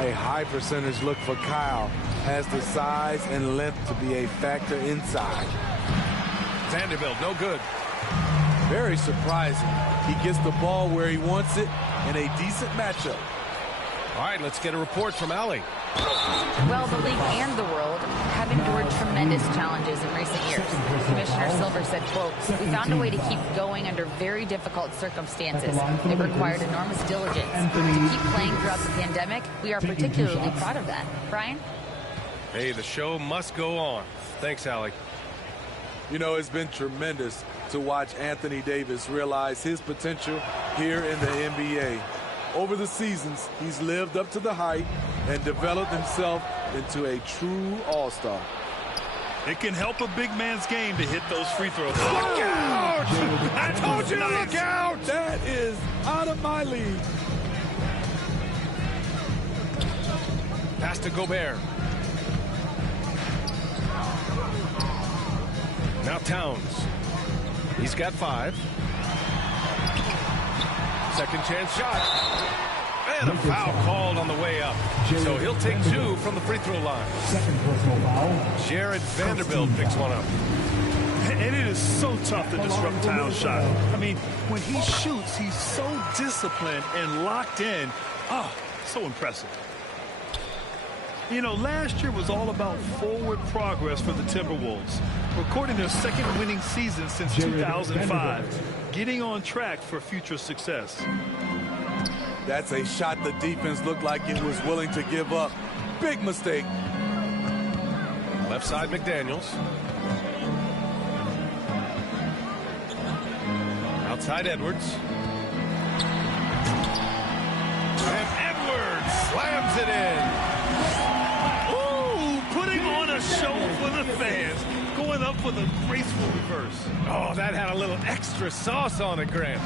A high percentage look for Kyle. Has the size and length to be a factor inside. Vanderbilt, no good. Very surprising. He gets the ball where he wants it in a decent matchup. All right, let's get a report from Allie. Well, the league and the world have endured tremendous challenges in recent years. Commissioner Silver said, quote, "We found a way to keep going under very difficult circumstances. It required enormous diligence. To keep playing throughout the pandemic, we are particularly proud of that." Brian? Hey, the show must go on. Thanks, Allie. You know, it's been tremendous to watch Anthony Davis realize his potential here in the NBA. Over the seasons, he's lived up to the hype and developed himself into a true all-star. It can help a big man's game to hit those free throws. Look out! I told you to look out! That is out of my league. Pass to Gobert. Now Towns. He's got 5. Second chance shot. And a foul called on the way up. So he'll take 2 from the free throw line. Second personal foul. Jared Vanderbilt picks one up. And it is so tough to disrupt Towns' shot. I mean, when he shoots, he's so disciplined and locked in. Oh, so impressive. You know, last year was all about forward progress for the Timberwolves, recording their second winning season since 2005, getting on track for future success. That's a shot the defense looked like it was willing to give up. Big mistake. Left side, McDaniels. Outside, Edwards. And Edwards slams it in. Show for the fans, going up with a graceful reverse. Oh, that had a little extra sauce on it, Grant.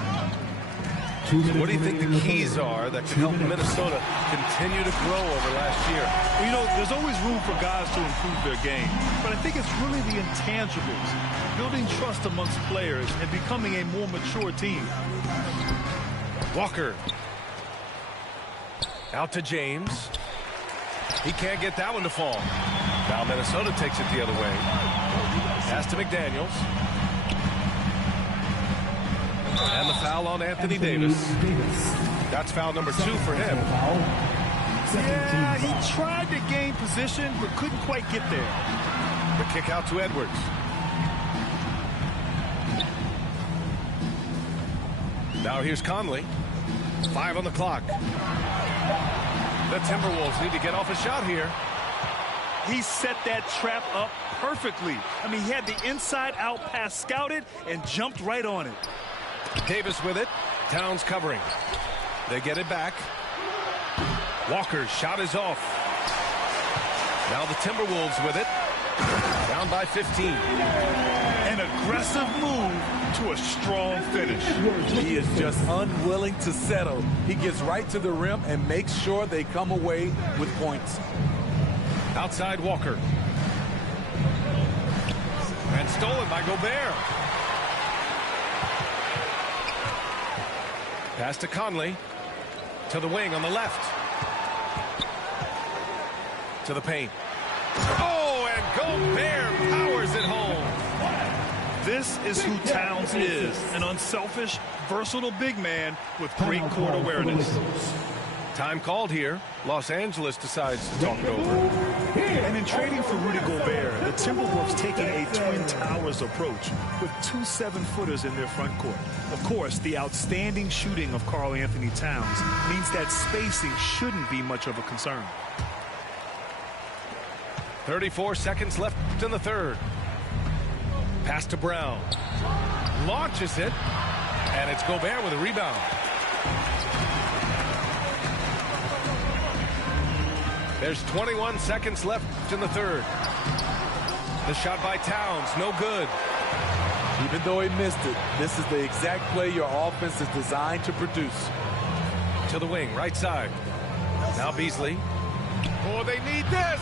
What do you think the keys are that can help Minnesota continue to grow over last year? Well, you know, there's always room for guys to improve their game, but I think it's really the intangibles, building trust amongst players and becoming a more mature team. Walker. Out to James. He can't get that one to fall. Now Minnesota takes it the other way. Pass to McDaniels. And the foul on Anthony Davis. That's foul number 2 for him. Yeah, he tried to gain position, but couldn't quite get there. The kick out to Edwards. Now here's Conley. 5 on the clock. The Timberwolves need to get off a shot here. He set that trap up perfectly. I mean, he had the inside-out pass scouted and jumped right on it. Davis with it. Towns covering. They get it back. Walker's shot is off. Now the Timberwolves with it. Down by 15. An aggressive move to a strong finish. He is just unwilling to settle. He gets right to the rim and makes sure they come away with points. Outside Walker. And stolen by Gobert. Pass to Conley. To the wing on the left. To the paint. Oh, and Gobert powers it home. This is who Towns is, an unselfish, versatile big man with great court awareness. Time called here. Los Angeles decides to talk it over. And in trading for Rudy Gobert, the Timberwolves taking a Twin Towers approach with 2 7-footers in their front court. Of course, the outstanding shooting of Karl Anthony Towns means that spacing shouldn't be much of a concern. 34 seconds left in the third. Pass to Brown. Launches it. And it's Gobert with a rebound. There's 21 seconds left in the third. The shot by Towns, no good. Even though he missed it, this is the exact play your offense is designed to produce. To the wing, right side. Now Beasley. Oh, they need this!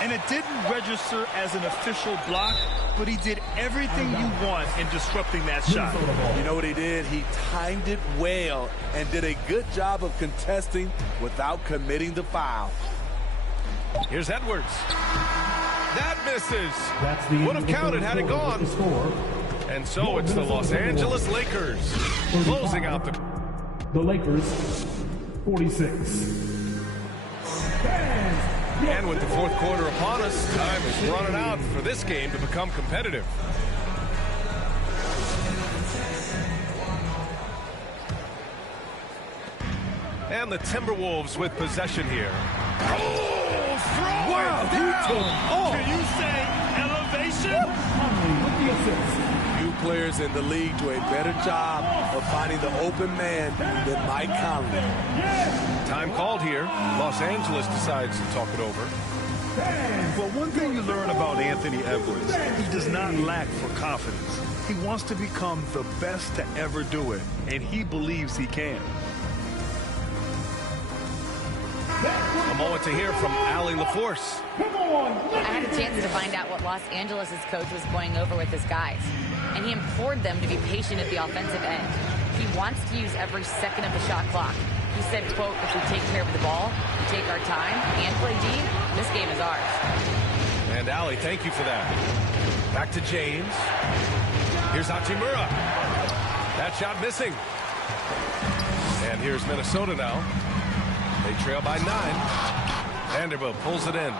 And it didn't register as an official block, but he did everything you want in disrupting that shot. You know what he did? He timed it well and did a good job of contesting without committing the foul. Here's Edwards. That misses. Would have counted had it gone. And so it's the Los Angeles Lakers closing out the Lakers. 46. And with the fourth quarter upon us, time is running out for this game to become competitive. And the Timberwolves with possession here. Oh, throw it down! Can you say elevation? Conley with the assist. Few players in the league do a better job of finding the open man than Mike Conley. Time called here. Los Angeles decides to talk it over. Well, one thing you learn about Anthony Edwards, he does not lack for confidence. He wants to become the best to ever do it, and he believes he can. A moment to hear from Allie LaForce. I had a chance to find out what Los Angeles' coach was going over with his guys, and he implored them to be patient at the offensive end. He wants to use every second of the shot clock. He said, quote, if we take care of the ball, we take our time, and play D, this game is ours. And Allie, thank you for that. Back to James. Here's Hachimura. That shot missing. And here's Minnesota now. They trail by 9. Vanderbilt pulls it in.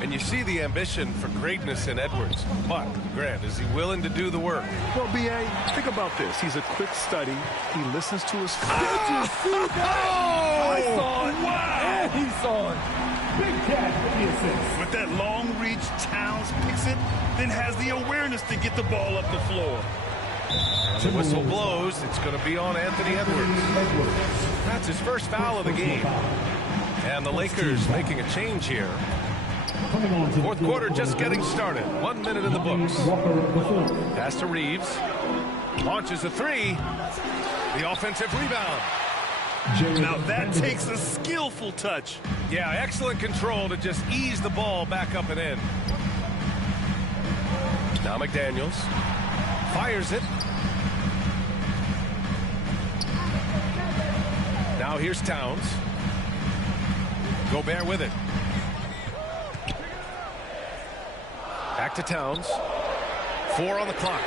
And you see the ambition for greatness in Edwards. But, Grant, is he willing to do the work? Well, B.A., think about this. He's a quick study. He listens to his coach. Did you see that? I saw it. Wow. And he saw it. Big Cat with the assist. With that long reach, Towns picks it, then has the awareness to get the ball up the floor. And the whistle blows. It's going to be on Anthony Edwards. That's his first foul of the game. And the Lakers making a change here. Fourth quarter just getting started. 1 minute in the books. Pass to Reeves. Launches a three. The offensive rebound. Now that takes a skillful touch. Yeah, excellent control to just ease the ball back up and in. Now McDaniels fires it. Now here's Towns. Gobert with it. Back to Towns. 4 on the clock.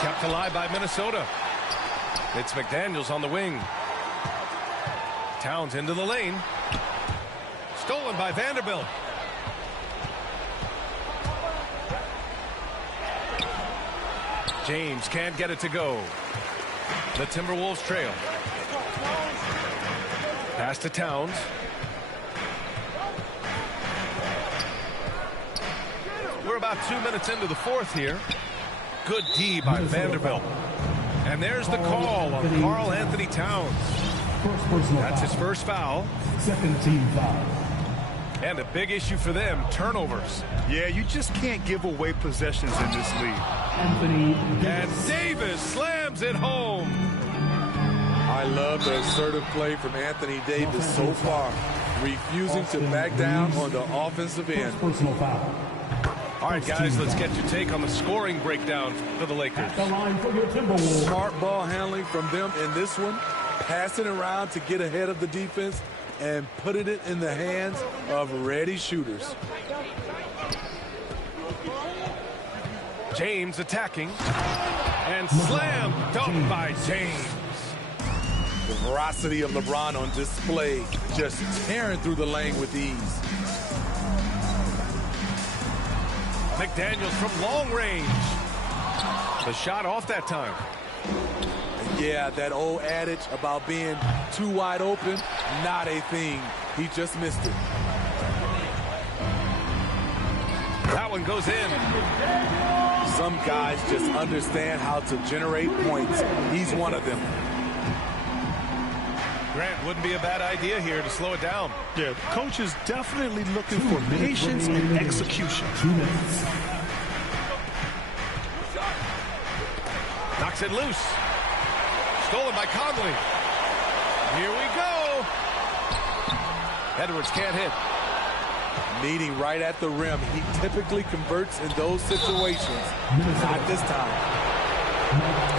Kept alive by Minnesota. It's McDaniels on the wing. Towns into the lane. Stolen by Vanderbilt. James can't get it to go. The Timberwolves trail. Pass to Towns. We're about 2 minutes into the fourth here. Good D by Vanderbilt. And there's the call on Karl Anthony Towns. That's his first foul. Second team foul. And a big issue for them, turnovers. Yeah, you just can't give away possessions in this league. Anthony And Davis slams it home. I love the assertive play from Anthony Davis so far, refusing to back down on the offensive end. Personal foul. All right, guys, let's get your take on the scoring breakdown for the Lakers. The line for your Timberwolves. Smart ball handling from them in this one, passing around to get ahead of the defense and putting it in the hands of ready shooters. James attacking. And slam dunk by James. The veracity of LeBron on display, just tearing through the lane with ease. McDaniels from long range. The shot off that time. Yeah, that old adage about being too wide open, not a thing. He just missed it. That one goes in. Some guys just understand how to generate points. He's one of them. Grant, wouldn't be a bad idea here to slow it down. Yeah, coach is definitely looking for patience and execution. 2 minutes. Knocks it loose. Stolen by Conley. Here we go. Edwards can't hit. Meeting right at the rim. He typically converts in those situations. Not this time.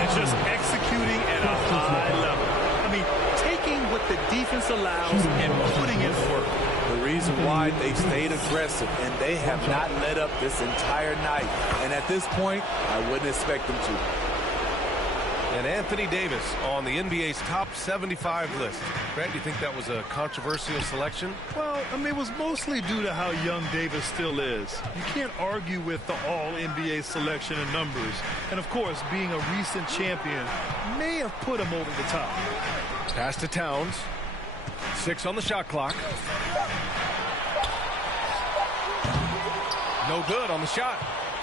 And just executing at a high level. I mean, taking what the defense allows and putting in work. The reason why they stayed aggressive, and they have not let up this entire night. And at this point, I wouldn't expect them to. And Anthony Davis on the NBA's top 75 list. Grant, do you think that was a controversial selection? Well, I mean, it was mostly due to how young Davis still is. You can't argue with the all-NBA selection and numbers. And, of course, being a recent champion may have put him over the top. Pass to Towns. 6 on the shot clock. No good on the shot.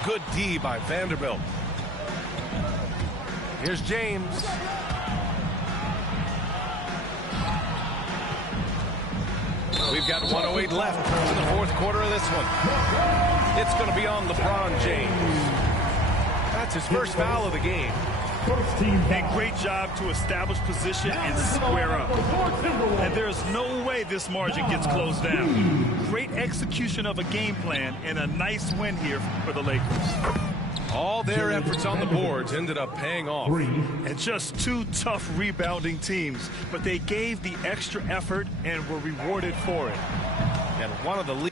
Good D by Vanderbilt. Here's James. We've got 1:08 left in the fourth quarter of this one. It's going to be on LeBron James. That's his first foul of the game. A great job to establish position and square up. And there's no way this margin gets closed down. Great execution of a game plan and a nice win here for the Lakers. All their efforts on the boards ended up paying off. And just two tough rebounding teams, but they gave the extra effort and were rewarded for it. And one of the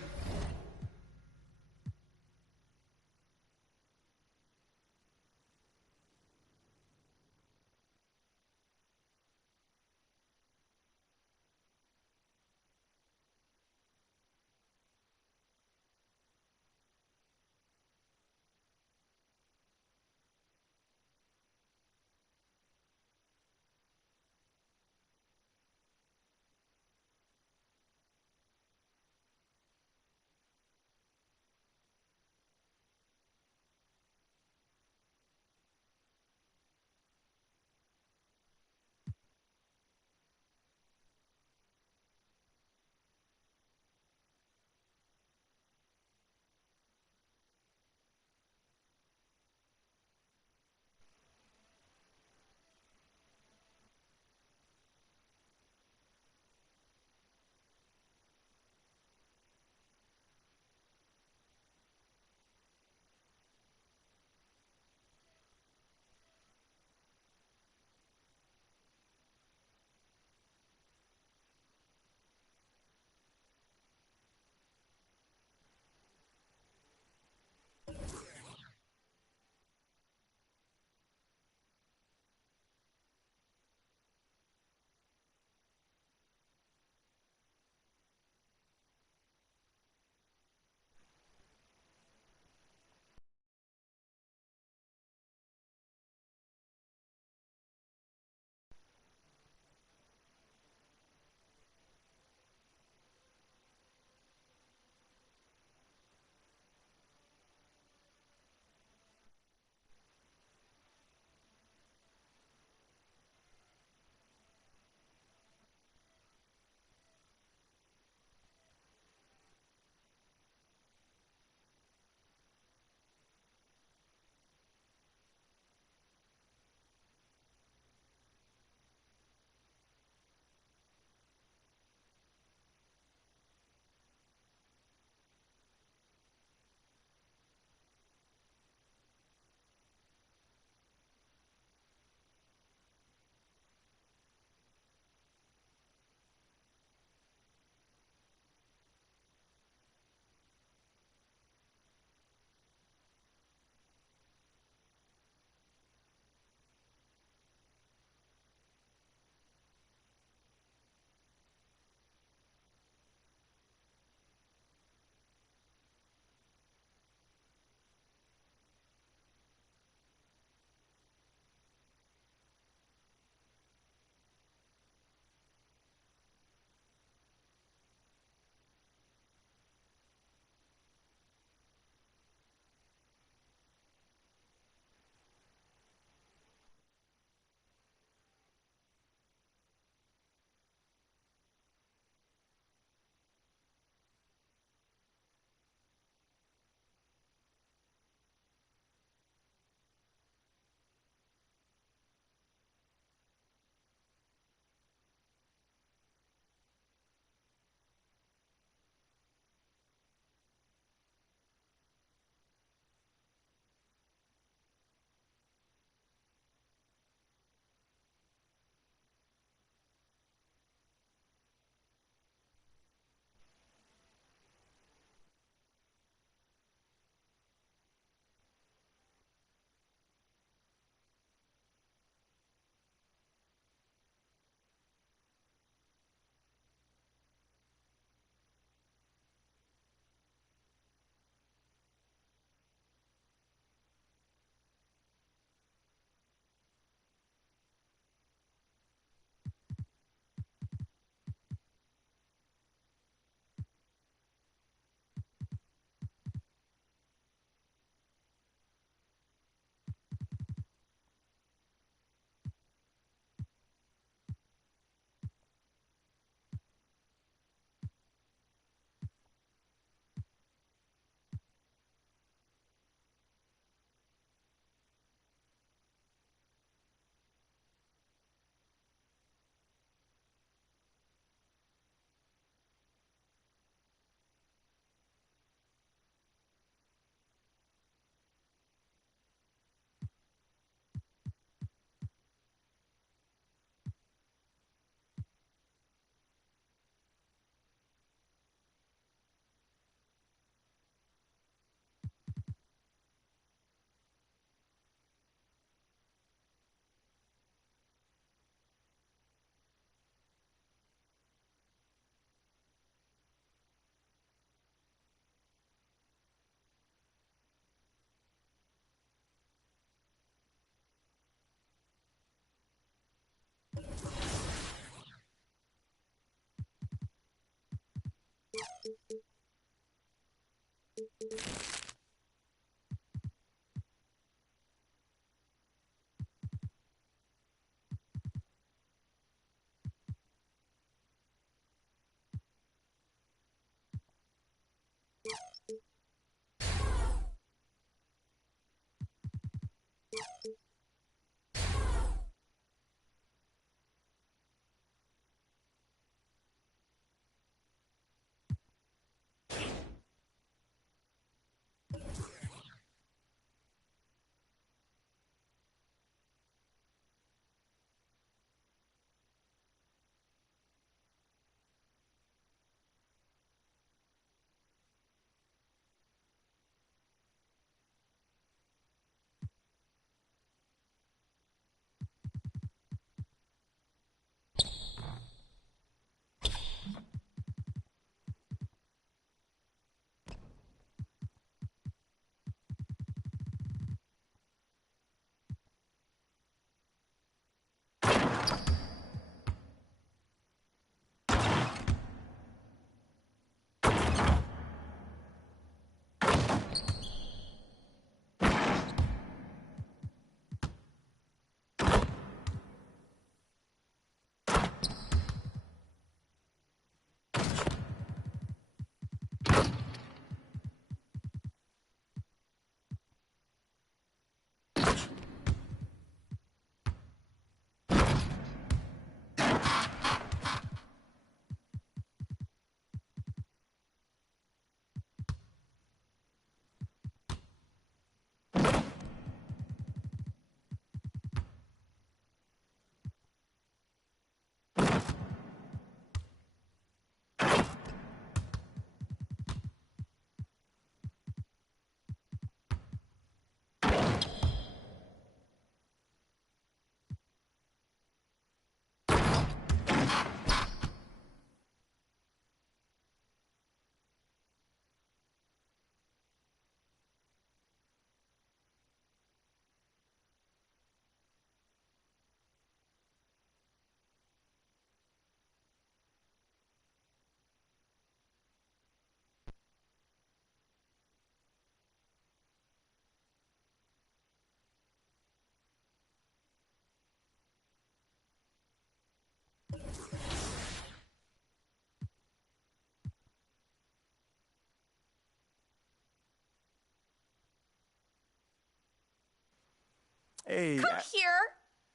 Hey. Come here.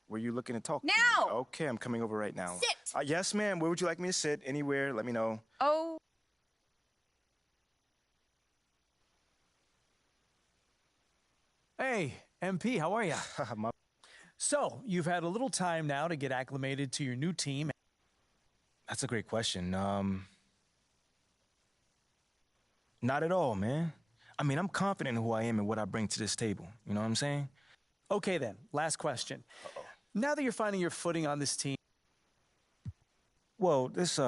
Were you looking to talk? Now. Okay, I'm coming over right now. Sit. Yes, ma'am. Where would you like me to sit? Anywhere. Let me know. Oh. Hey, MP, how are you? So, you've had a little time now to get acclimated to your new team. That's a great question. Not at all, man. I mean, I'm confident in who I am and what I bring to this table. You know what I'm saying? Okay, then. Last question. Now that you're finding your footing on this team... Well, this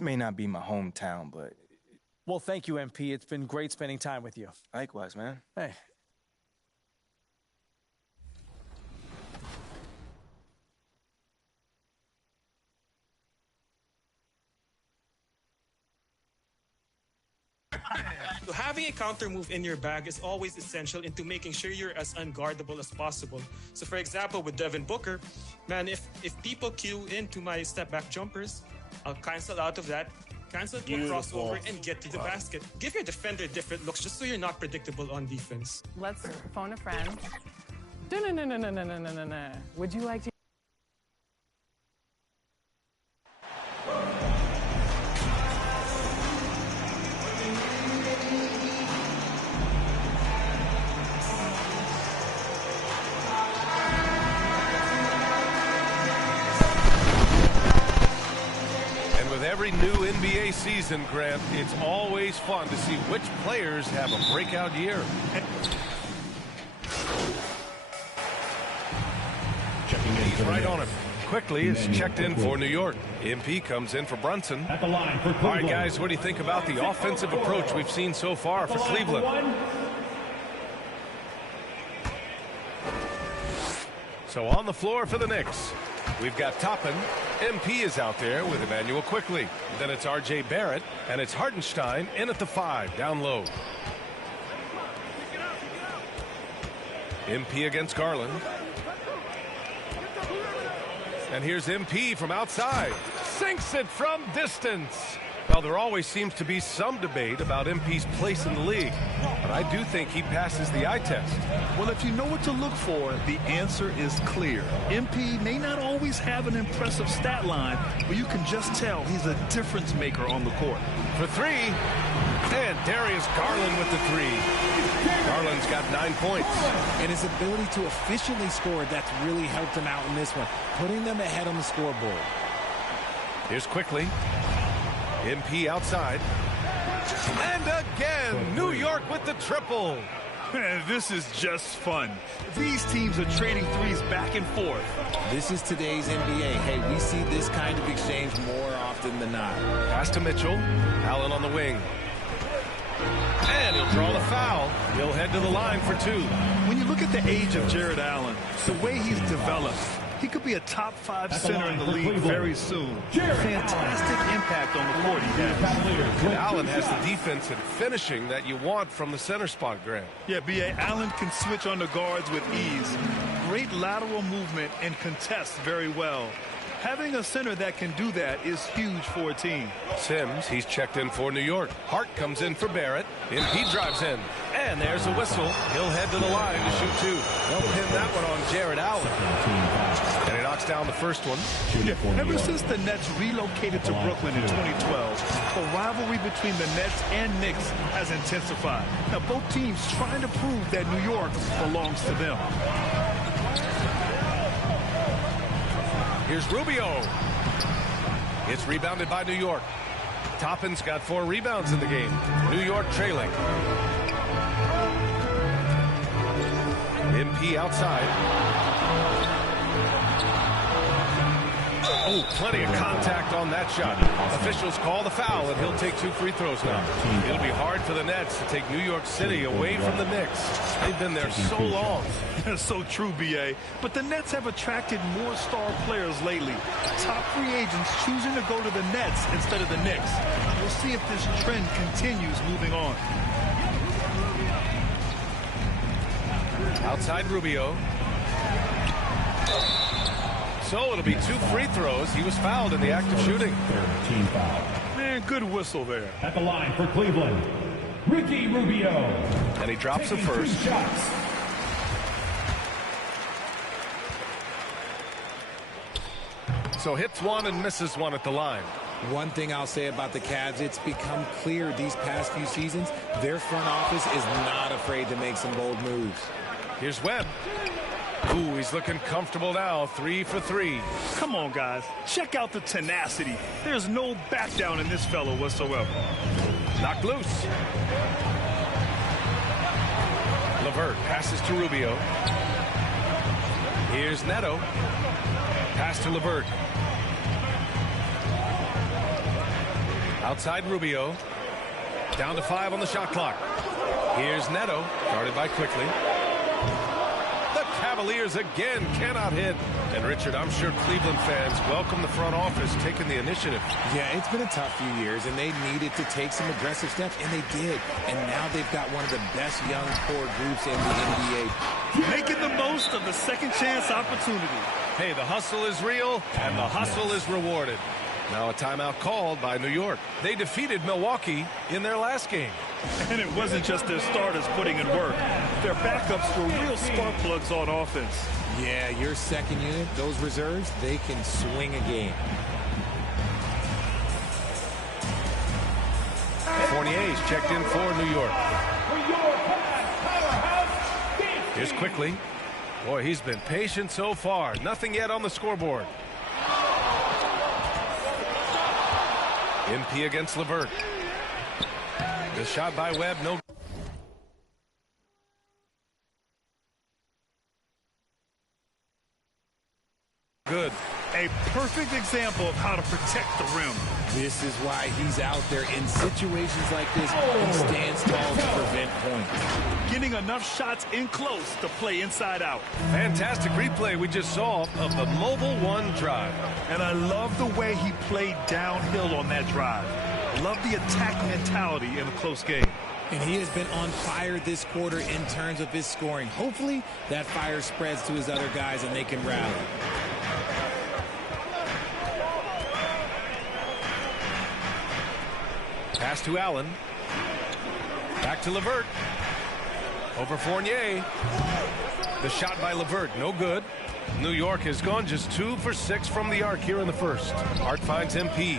may not be my hometown, but... Well, thank you, MP. It's been great spending time with you. Likewise, man. Hey. So having a counter move in your bag is always essential into making sure you're as unguardable as possible. So for example, with Devin Booker, man, if people cue into my step back jumpers, I'll cancel out of that, cancel to a crossover, and get to the basket. Give your defender different looks just so you're not predictable on defense. Let's phone a friend. No. Would you like to... Every new NBA season, Grant, it's always fun to see which players have a breakout year. He's right on it. Quickly is checked in for New York. MP comes in for Brunson. At the line for Cleveland. All right, guys, what do you think about the offensive approach we've seen so far for Cleveland? So on the floor for the Knicks. We've got Toppin. MP is out there with Emmanuel Quickly. Then it's R.J. Barrett, and it's Hartenstein in at the 5, down low. MP against Garland. And here's MP from outside. Sinks it from distance. Well, there always seems to be some debate about MP's place in the league, but I do think he passes the eye test. Well, if you know what to look for, the answer is clear. MP may not always have an impressive stat line, but you can just tell he's a difference maker on the court. For 3, and Darius Garland with the 3. Garland's got 9 points. And his ability to efficiently score, that's really helped him out in this one, putting them ahead on the scoreboard. Here's Quickly. MP outside. And again, New York with the triple. Man, this is just fun. These teams are trading threes back and forth. This is today's NBA. Hey, we see this kind of exchange more often than not. Pass to Mitchell. Allen on the wing. And he'll draw the foul. He'll head to the line for 2. When you look at the age of Jared Allen, the way he's developed, he could be a top 5 center in the league very soon. Fantastic impact on the court he has. And Allen has the defense and finishing that you want from the center spot, Grant. Yeah, B.A. Allen can switch on the guards with ease. Great lateral movement and contests very well. Having a center that can do that is huge for a team. Sims, he's checked in for New York. Hart comes in for Barrett. MP drives in. And there's a whistle. He'll head to the line to shoot 2. They'll pin that one on Jared Allen. And he knocks down the first one. Yeah, ever since the Nets relocated to Brooklyn in 2012, the rivalry between the Nets and Knicks has intensified. Now, both teams trying to prove that New York belongs to them. Here's Rubio. It's rebounded by New York. Toppin's got 4 rebounds in the game. New York trailing. MP outside. Oh, plenty of contact on that shot. Officials call the foul, and he'll take 2 free throws now. It'll be hard for the Nets to take New York City away from the Knicks. They've been there so long. That's so true, B.A. But the Nets have attracted more star players lately. Top free agents choosing to go to the Nets instead of the Knicks. We'll see if this trend continues moving on. Outside Rubio. So it'll be 2 free throws. He was fouled in the act of shooting. 13 foul. Man, good whistle there. At the line for Cleveland, Ricky Rubio. And he drops the first. So hits 1 and misses 1 at the line. One thing I'll say about the Cavs, it's become clear these past few seasons, their front office is not afraid to make some bold moves. Here's Webb. Ooh, he's looking comfortable now. 3 for 3. Come on, guys. Check out the tenacity. There's no back down in this fellow whatsoever. Knocked loose. LeVert passes to Rubio. Here's Neto. Pass to LeVert. Outside Rubio. Down to 5 on the shot clock. Here's Neto. Guarded by Quickly. Cavaliers again cannot hit. And Richard, I'm sure Cleveland fans welcome the front office taking the initiative. Yeah, it's been a tough few years, and they needed to take some aggressive steps, and they did. And now they've got one of the best young core groups in the NBA. Making the most of the second chance opportunity. Hey, the hustle is real, and the hustle is rewarded. Now a timeout called by New York. They defeated Milwaukee in their last game. And it wasn't just their starters putting in work. Their backups were real spark plugs on offense. Yeah, your second unit, those reserves, they can swing a game. Fournier's checked in for New York. Here's Quickly. Boy, he's been patient so far. Nothing yet on the scoreboard. MP against LeVert. The shot by Webb, no. Good. A perfect example of how to protect the rim. This is why he's out there in situations like this. He stands tall to prevent points. Getting enough shots in close to play inside out. Fantastic replay we just saw of the Mobile One drive. And I love the way he played downhill on that drive. Love the attack mentality in a close game. And he has been on fire this quarter in terms of his scoring. Hopefully that fire spreads to his other guys and they can rally. Pass to Allen. Back to LeVert. Over Fournier. The shot by LeVert, no good. New York has gone just 2 for 6 from the arc here in the first. Hart finds MP.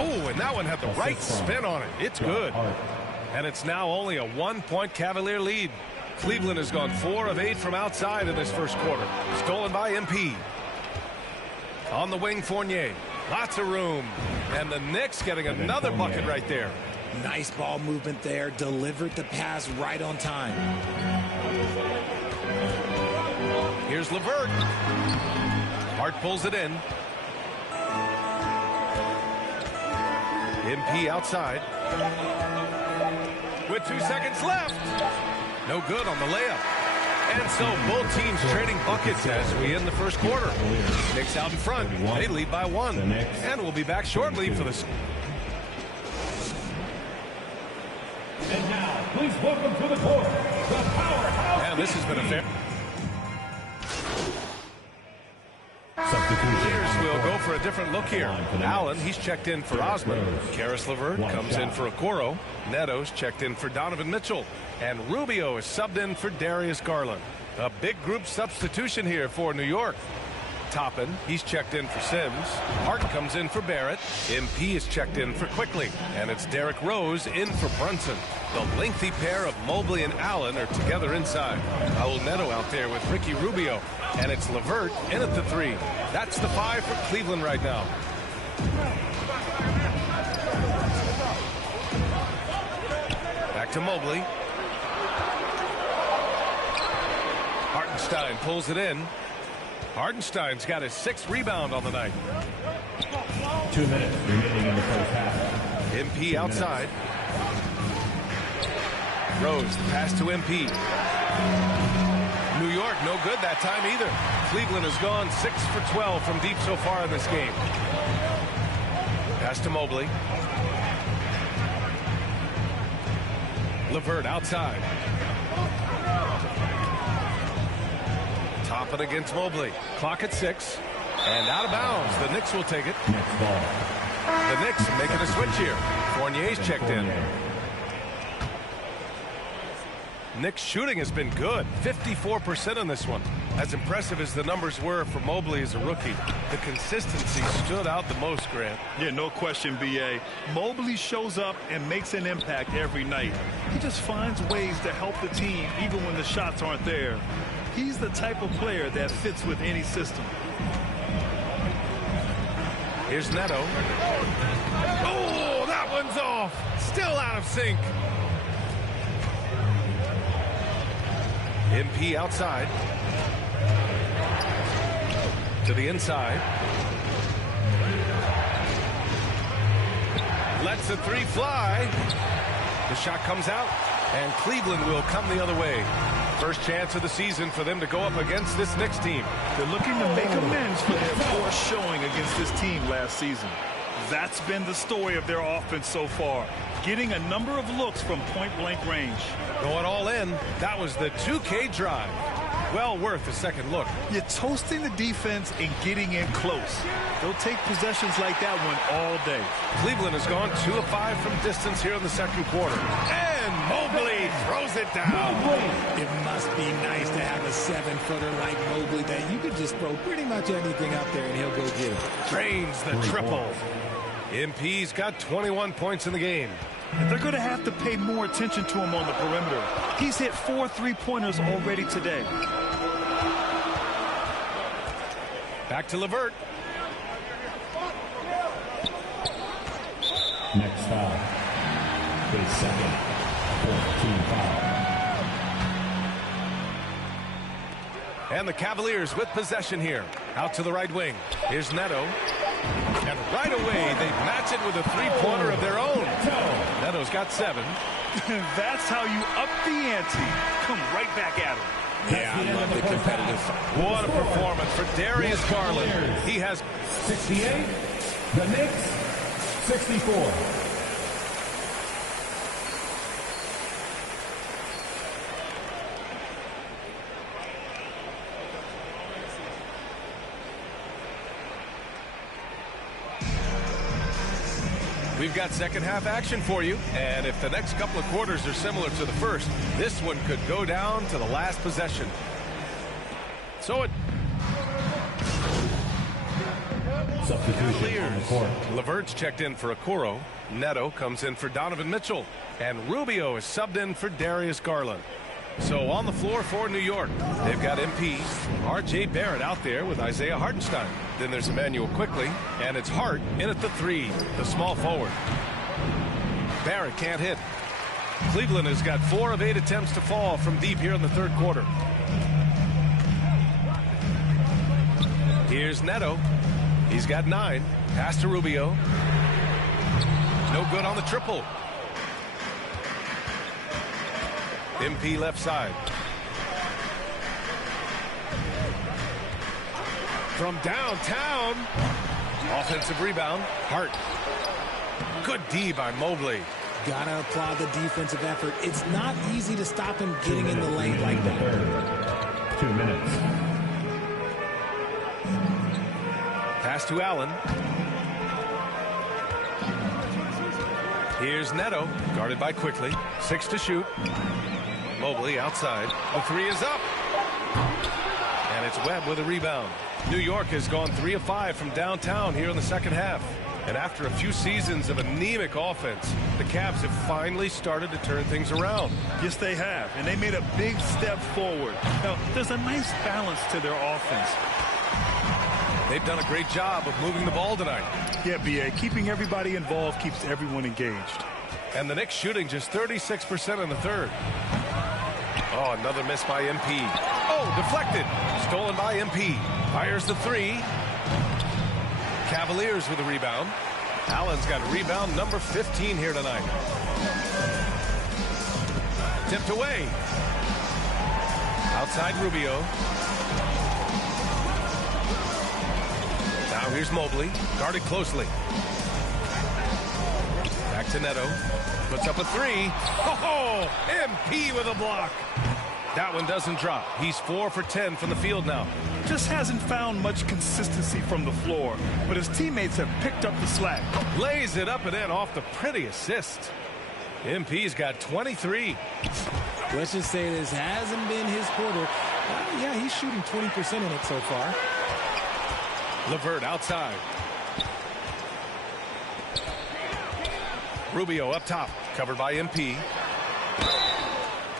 Oh, and that one had the right spin on it. It's good. And it's now only a 1-point Cavalier lead. Cleveland has gone 4 of 8 from outside in this first quarter. Stolen by MP. On the wing, Fournier. Lots of room. And the Knicks getting another bucket right there. Nice ball movement there. Delivered the pass right on time. Here's LeVert. Hart pulls it in. MP outside. With 2 seconds left. No good on the layup. And so both teams trading buckets as we end the first quarter. Knicks out in front. They lead by 1. And we'll be back shortly for this. And now, please welcome to the court, the powerhouse. And this has been a fair. Substitution. We'll go for a different look here. Allen, he's checked in for Osman. Karis LeVert comes in for Okoro. Neto's checked in for Donovan Mitchell. And Rubio is subbed in for Darius Garland. A big group substitution here for New York. Toppin, he's checked in for Sims. Hart comes in for Barrett. MP is checked in for Quickly. And it's Derrick Rose in for Brunson. The lengthy pair of Mobley and Allen are together inside. Raul Neto out there with Ricky Rubio. And it's LeVert in at the 3. That's the 5 for Cleveland right now. Back to Mobley. Hartenstein pulls it in. Hartenstein's got his 6th rebound on the night. 2 minutes remaining in the first half. MP outside. Rose, pass to MP. New York, no good that time either. Cleveland has gone 6 for 12 from deep so far in this game. Pass to Mobley. LeVert outside. Toppin against Mobley. Clock at 6. And out of bounds. The Knicks will take it. Next ball. The Knicks making a switch here. Fournier's checked in. Knicks shooting has been good. 54% on this one. As impressive as the numbers were for Mobley as a rookie, the consistency stood out the most, Grant. Yeah, no question, B.A. Mobley shows up and makes an impact every night. He just finds ways to help the team even when the shots aren't there. He's the type of player that fits with any system. Here's Neto. Oh, that one's off. Still out of sync. MP outside. To the inside. Lets the 3 fly. The shot comes out, and Cleveland will come the other way. First chance of the season for them to go up against this Knicks team. They're looking to make amends for their poor showing against this team last season. That's been the story of their offense so far. Getting a number of looks from point-blank range. Going all in, that was the 2K drive. Well worth a second look. You're toasting the defense and getting in close. They'll take possessions like that one all day. Cleveland has gone 2 of 5 from distance here in the second quarter. And Mobley throws it down. It must be nice to have a 7-footer like Mobley that you could just throw pretty much anything up there and he'll go get it. Drains the triple. MP's got 21 points in the game. And they're going to have to pay more attention to him on the perimeter. He's hit 4 3-pointers already today. Back to LeVert. Next foul. His second. 4th team foul. And the Cavaliers with possession here. Out to the right wing. Here's Neto. And right away, they match it with a three-pointer of their own. Neto's got 7. That's how you up the ante. Come right back at him. Yeah, I love the competitive. What a performance for Darius Garland. He has 68. The Knicks, 64. We've got second half action for you, and if the next couple of quarters are similar to the first, this one could go down to the last possession. So it... Substitution on the court. LeVert's checked in for Okoro. Neto comes in for Donovan Mitchell, and Rubio is subbed in for Darius Garland. So on the floor for New York, they've got MP, R.J. Barrett out there with Isaiah Hartenstein. Then there's Emmanuel Quickly, and it's Hart in at the 3, the small forward. Barrett can't hit. Cleveland has got 4 of 8 attempts to fall from deep here in the third quarter. Here's Neto. He's got 9. Pass to Rubio. No good on the triple. MP left side. From downtown. Offensive rebound. Hart. Good D by Mobley. Gotta applaud the defensive effort. It's not easy to stop him getting in the lane like that. 2 minutes. Pass to Allen. Here's Neto, guarded by Quickly. 6 to shoot. Mobley outside. The 3 is up. And it's Webb with a rebound. New York has gone 3 of 5 from downtown here in the second half. And after a few seasons of anemic offense, the Cavs have finally started to turn things around. Yes, they have. And they made a big step forward. Now, there's a nice balance to their offense. They've done a great job of moving the ball tonight. Yeah, B.A. Keeping everybody involved keeps everyone engaged. And the Knicks shooting just 36% in the third. Oh, another miss by MP. Oh, deflected. Stolen by MP. Fires the 3. Cavaliers with a rebound. Allen's got rebound number 15 here tonight. Tipped away. Outside Rubio. Now here's Mobley. Guarded closely. Back to Neto. Puts up a 3. Oh, MP with a block. That one doesn't drop. He's 4 for 10 from the field now. Just hasn't found much consistency from the floor, but his teammates have picked up the slack. Lays it up and in off the pretty assist. MP's got 23. Let's just say this hasn't been his quarter. Yeah, he's shooting 20% in it so far. LeVert outside. Rubio up top, covered by MP.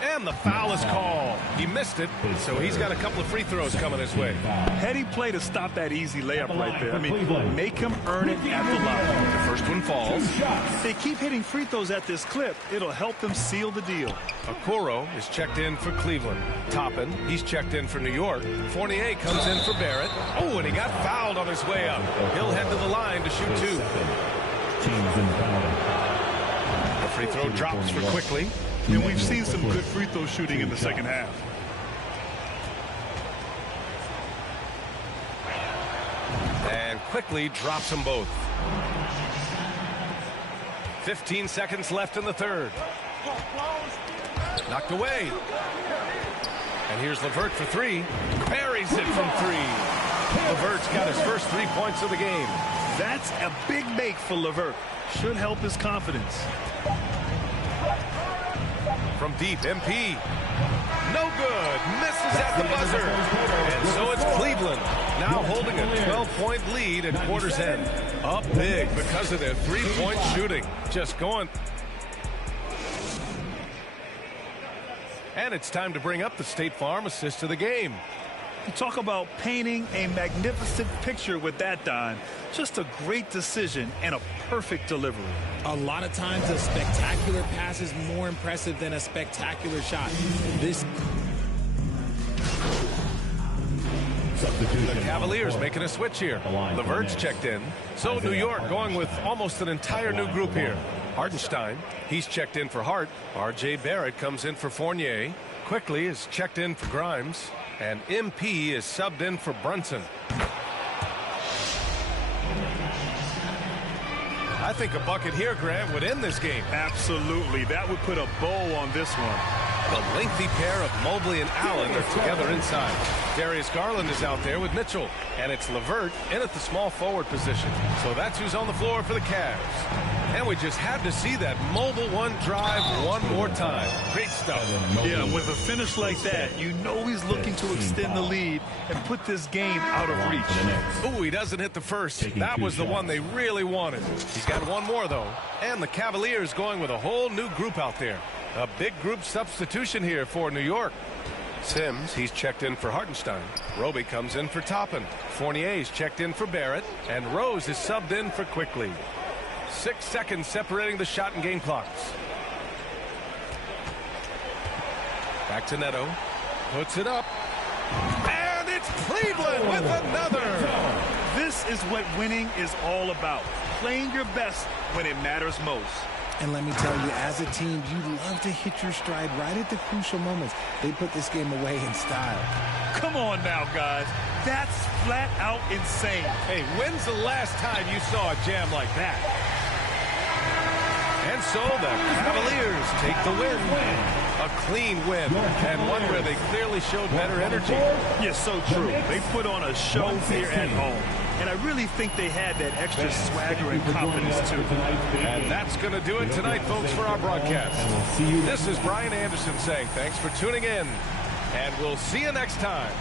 And the foul is called. He missed it, so he's got a couple of free throws coming his way. Heady play to stop that easy layup right there. I mean, make him earn it at the line. The first one falls. If they keep hitting free throws at this clip, it'll help them seal the deal. Okoro is checked in for Cleveland. Toppin, he's checked in for New York. Fournier comes in for Barrett. Oh, and he got fouled on his way up. He'll head to the line to shoot 2. Teams inbound. The free throw drops for Quickly. And we've seen some good free throw shooting in the second half. And Quickly drops them both. 15 seconds left in the third. Knocked away. And here's LeVert for 3. Buries it from 3. LeVert's got his first 3 points of the game. That's a big make for LeVert. Should help his confidence. From deep, MP. No good. Misses at the buzzer. And so it's Cleveland now holding a 12-point lead at quarter's end. Up big because of their 3-point shooting. Just going. And it's time to bring up the State Farm assist of the game. You talk about painting a magnificent picture with that, Don. Just a great decision and a perfect delivery. A lot of times a spectacular pass is more impressive than a spectacular shot. Substitution. The Cavaliers making a switch here. Levert's checked in. So New York going with almost an entire new group here. Hartenstein, he's checked in for Hart. R.J. Barrett comes in for Fournier. Quickly is checked in for Grimes. And MP is subbed in for Brunson. I think a bucket here, Grant, would end this game. Absolutely. That would put a bow on this one. The lengthy pair of Mobley and Allen are together inside. Darius Garland is out there with Mitchell. And it's Levert in at the small forward position. So that's who's on the floor for the Cavs. And we just had to see that mobile one drive one more time. Great stuff. Yeah, with a finish like that, you know he's looking to extend the lead and put this game out of reach. Ooh, he doesn't hit the first. That was the one they really wanted. He's got one more, though. And the Cavaliers going with a whole new group out there. A big group substitution here for New York. Sims, he's checked in for Hartenstein. Roby comes in for Toppin. Fournier's checked in for Barrett. And Rose is subbed in for Quickly. 6 seconds separating the shot and game clocks. Back to Neto. Puts it up. And it's Cleveland with another. This is what winning is all about. Playing your best when it matters most. And let me tell you, as a team, you love to hit your stride right at the crucial moments. They put this game away in style. Come on now, guys. That's flat out insane. Hey, when's the last time you saw a jam like that? And so the Cavaliers take the win. A clean win, and one where they clearly showed better energy. Yes, so true. They put on a show here at home. And I really think they had that extra swagger and confidence, too. And that's going to do it tonight, folks, for our broadcast. This is Brian Anderson saying thanks for tuning in, and we'll see you next time.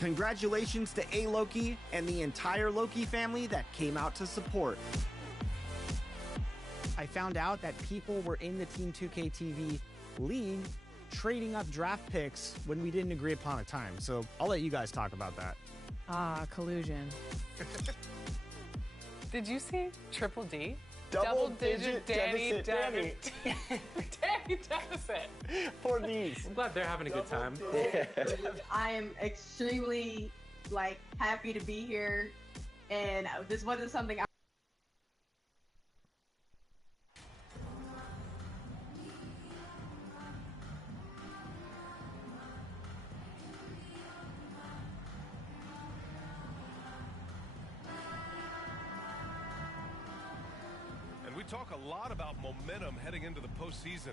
Congratulations to A-Loki and the entire Loki family that came out to support. I found out that people were in the Team 2K TV league trading up draft picks when we didn't agree upon a time. So I'll let you guys talk about that. Collusion. Did you see Triple D? Double-digit Danny deficit. Danny deficit. For these. I'm glad they're having a good time. I am extremely happy to be here, and this wasn't something I And we talk a lot about momentum heading into the postseason,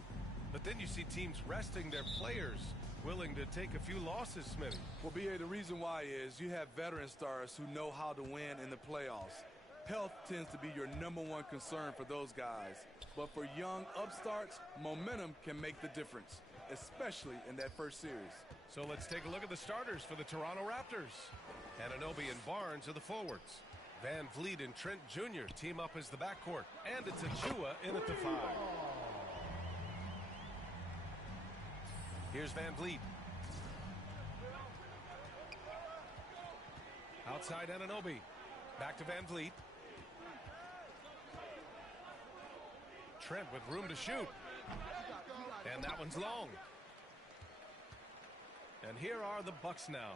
but then you see teams resting their players, willing to take a few losses, Smitty. Well, BA, the reason why is you have veteran stars who know how to win in the playoffs. Health tends to be your #1 concern for those guys. But for young upstarts, momentum can make the difference, especially in that first series. So let's take a look at the starters for the Toronto Raptors. Anunoby and Barnes are the forwards. Van Vliet and Trent Jr. team up as the backcourt. And it's Achua in at the 5. Here's Van Vliet. Outside Anunoby. Back to Van Vliet. Trent with room to shoot. And that one's long. And here are the Bucks now.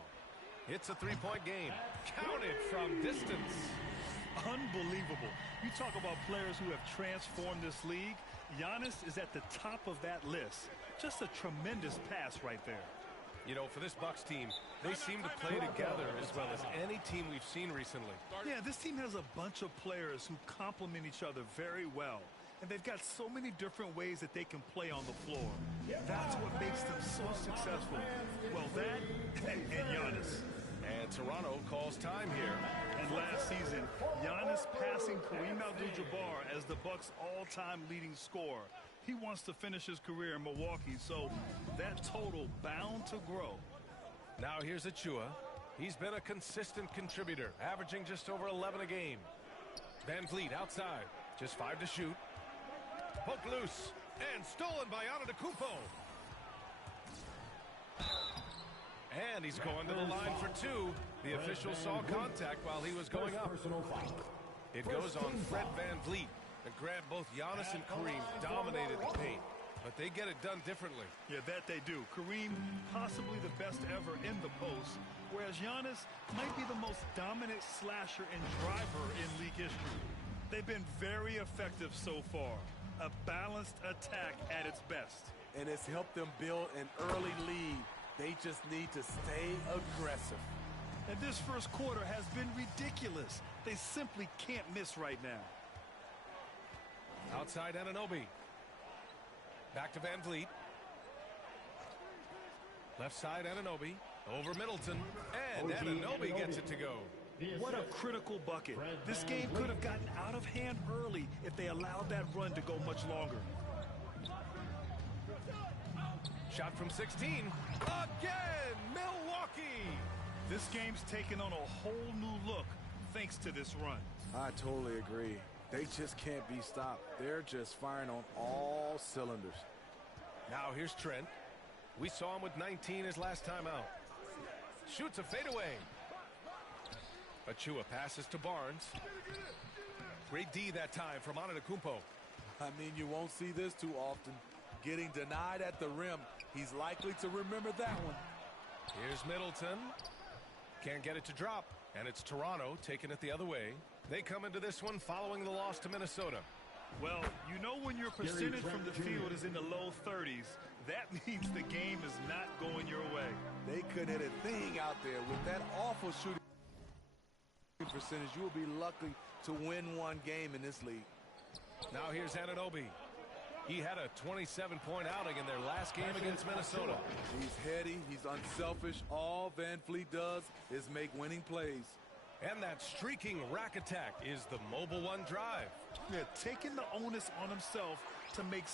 It's a 3-point game. Counted from distance. Unbelievable. You talk about players who have transformed this league. Giannis is at the top of that list. Just a tremendous pass right there. You know, for this Bucks team, they seem to play together as well as any team we've seen recently. Yeah, this team has a bunch of players who complement each other very well. And they've got so many different ways that they can play on the floor. That's what makes them so successful. Well, that and Giannis. And Toronto calls time here. And last season, Giannis passing Kareem Abdul-Jabbar as the Bucks' all-time leading scorer. He wants to finish his career in Milwaukee, so that total bound to grow. Now here's Achua. He's been a consistent contributor, averaging just over 11 a game. Van Vliet outside, just 5 to shoot. Poked loose and stolen by Antetokounmpo. And he's going to the line for 2. The official saw contact while he was going up. It goes on Fred Van Vliet. And Grant, both Giannis and Kareem dominated the paint, but they get it done differently. Yeah, that they do. Kareem, possibly the best ever in the post, whereas Giannis might be the most dominant slasher and driver in league history. They've been very effective so far. A balanced attack at its best. And it's helped them build an early lead. They just need to stay aggressive. And this first quarter has been ridiculous. They simply can't miss right now. Outside Anunoby. Back to Van Vliet. Left side Anunoby. Over Middleton. And Anunoby gets it to go. What a critical bucket. This game could have gotten out of hand early if they allowed that run to go much longer. Shot from 16. Again, Milwaukee. This game's taken on a whole new look thanks to this run. I totally agree. They just can't be stopped. They're just firing on all cylinders. Now here's Trent. We saw him with 19 his last time out. Shoots a fadeaway. Achua passes to Barnes. Great D that time from Antetokounmpo. I mean, you won't see this too often. Getting denied at the rim. He's likely to remember that one. Here's Middleton. Can't get it to drop. And it's Toronto taking it the other way. They come into this one following the loss to Minnesota. Well, you know when your percentage from the field is in the low 30s, that means the game is not going your way. They couldn't hit a thing out there. With that awful shooting percentage, you will be lucky to win one game in this league. Now here's Anunoby. He had a 27-point outing in their last game against Minnesota. He's heady. He's unselfish. All Van Vliet does is make winning plays. And that streaking rack attack is the Mobile One drive. Yeah, taking the onus on himself to make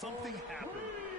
Something happened.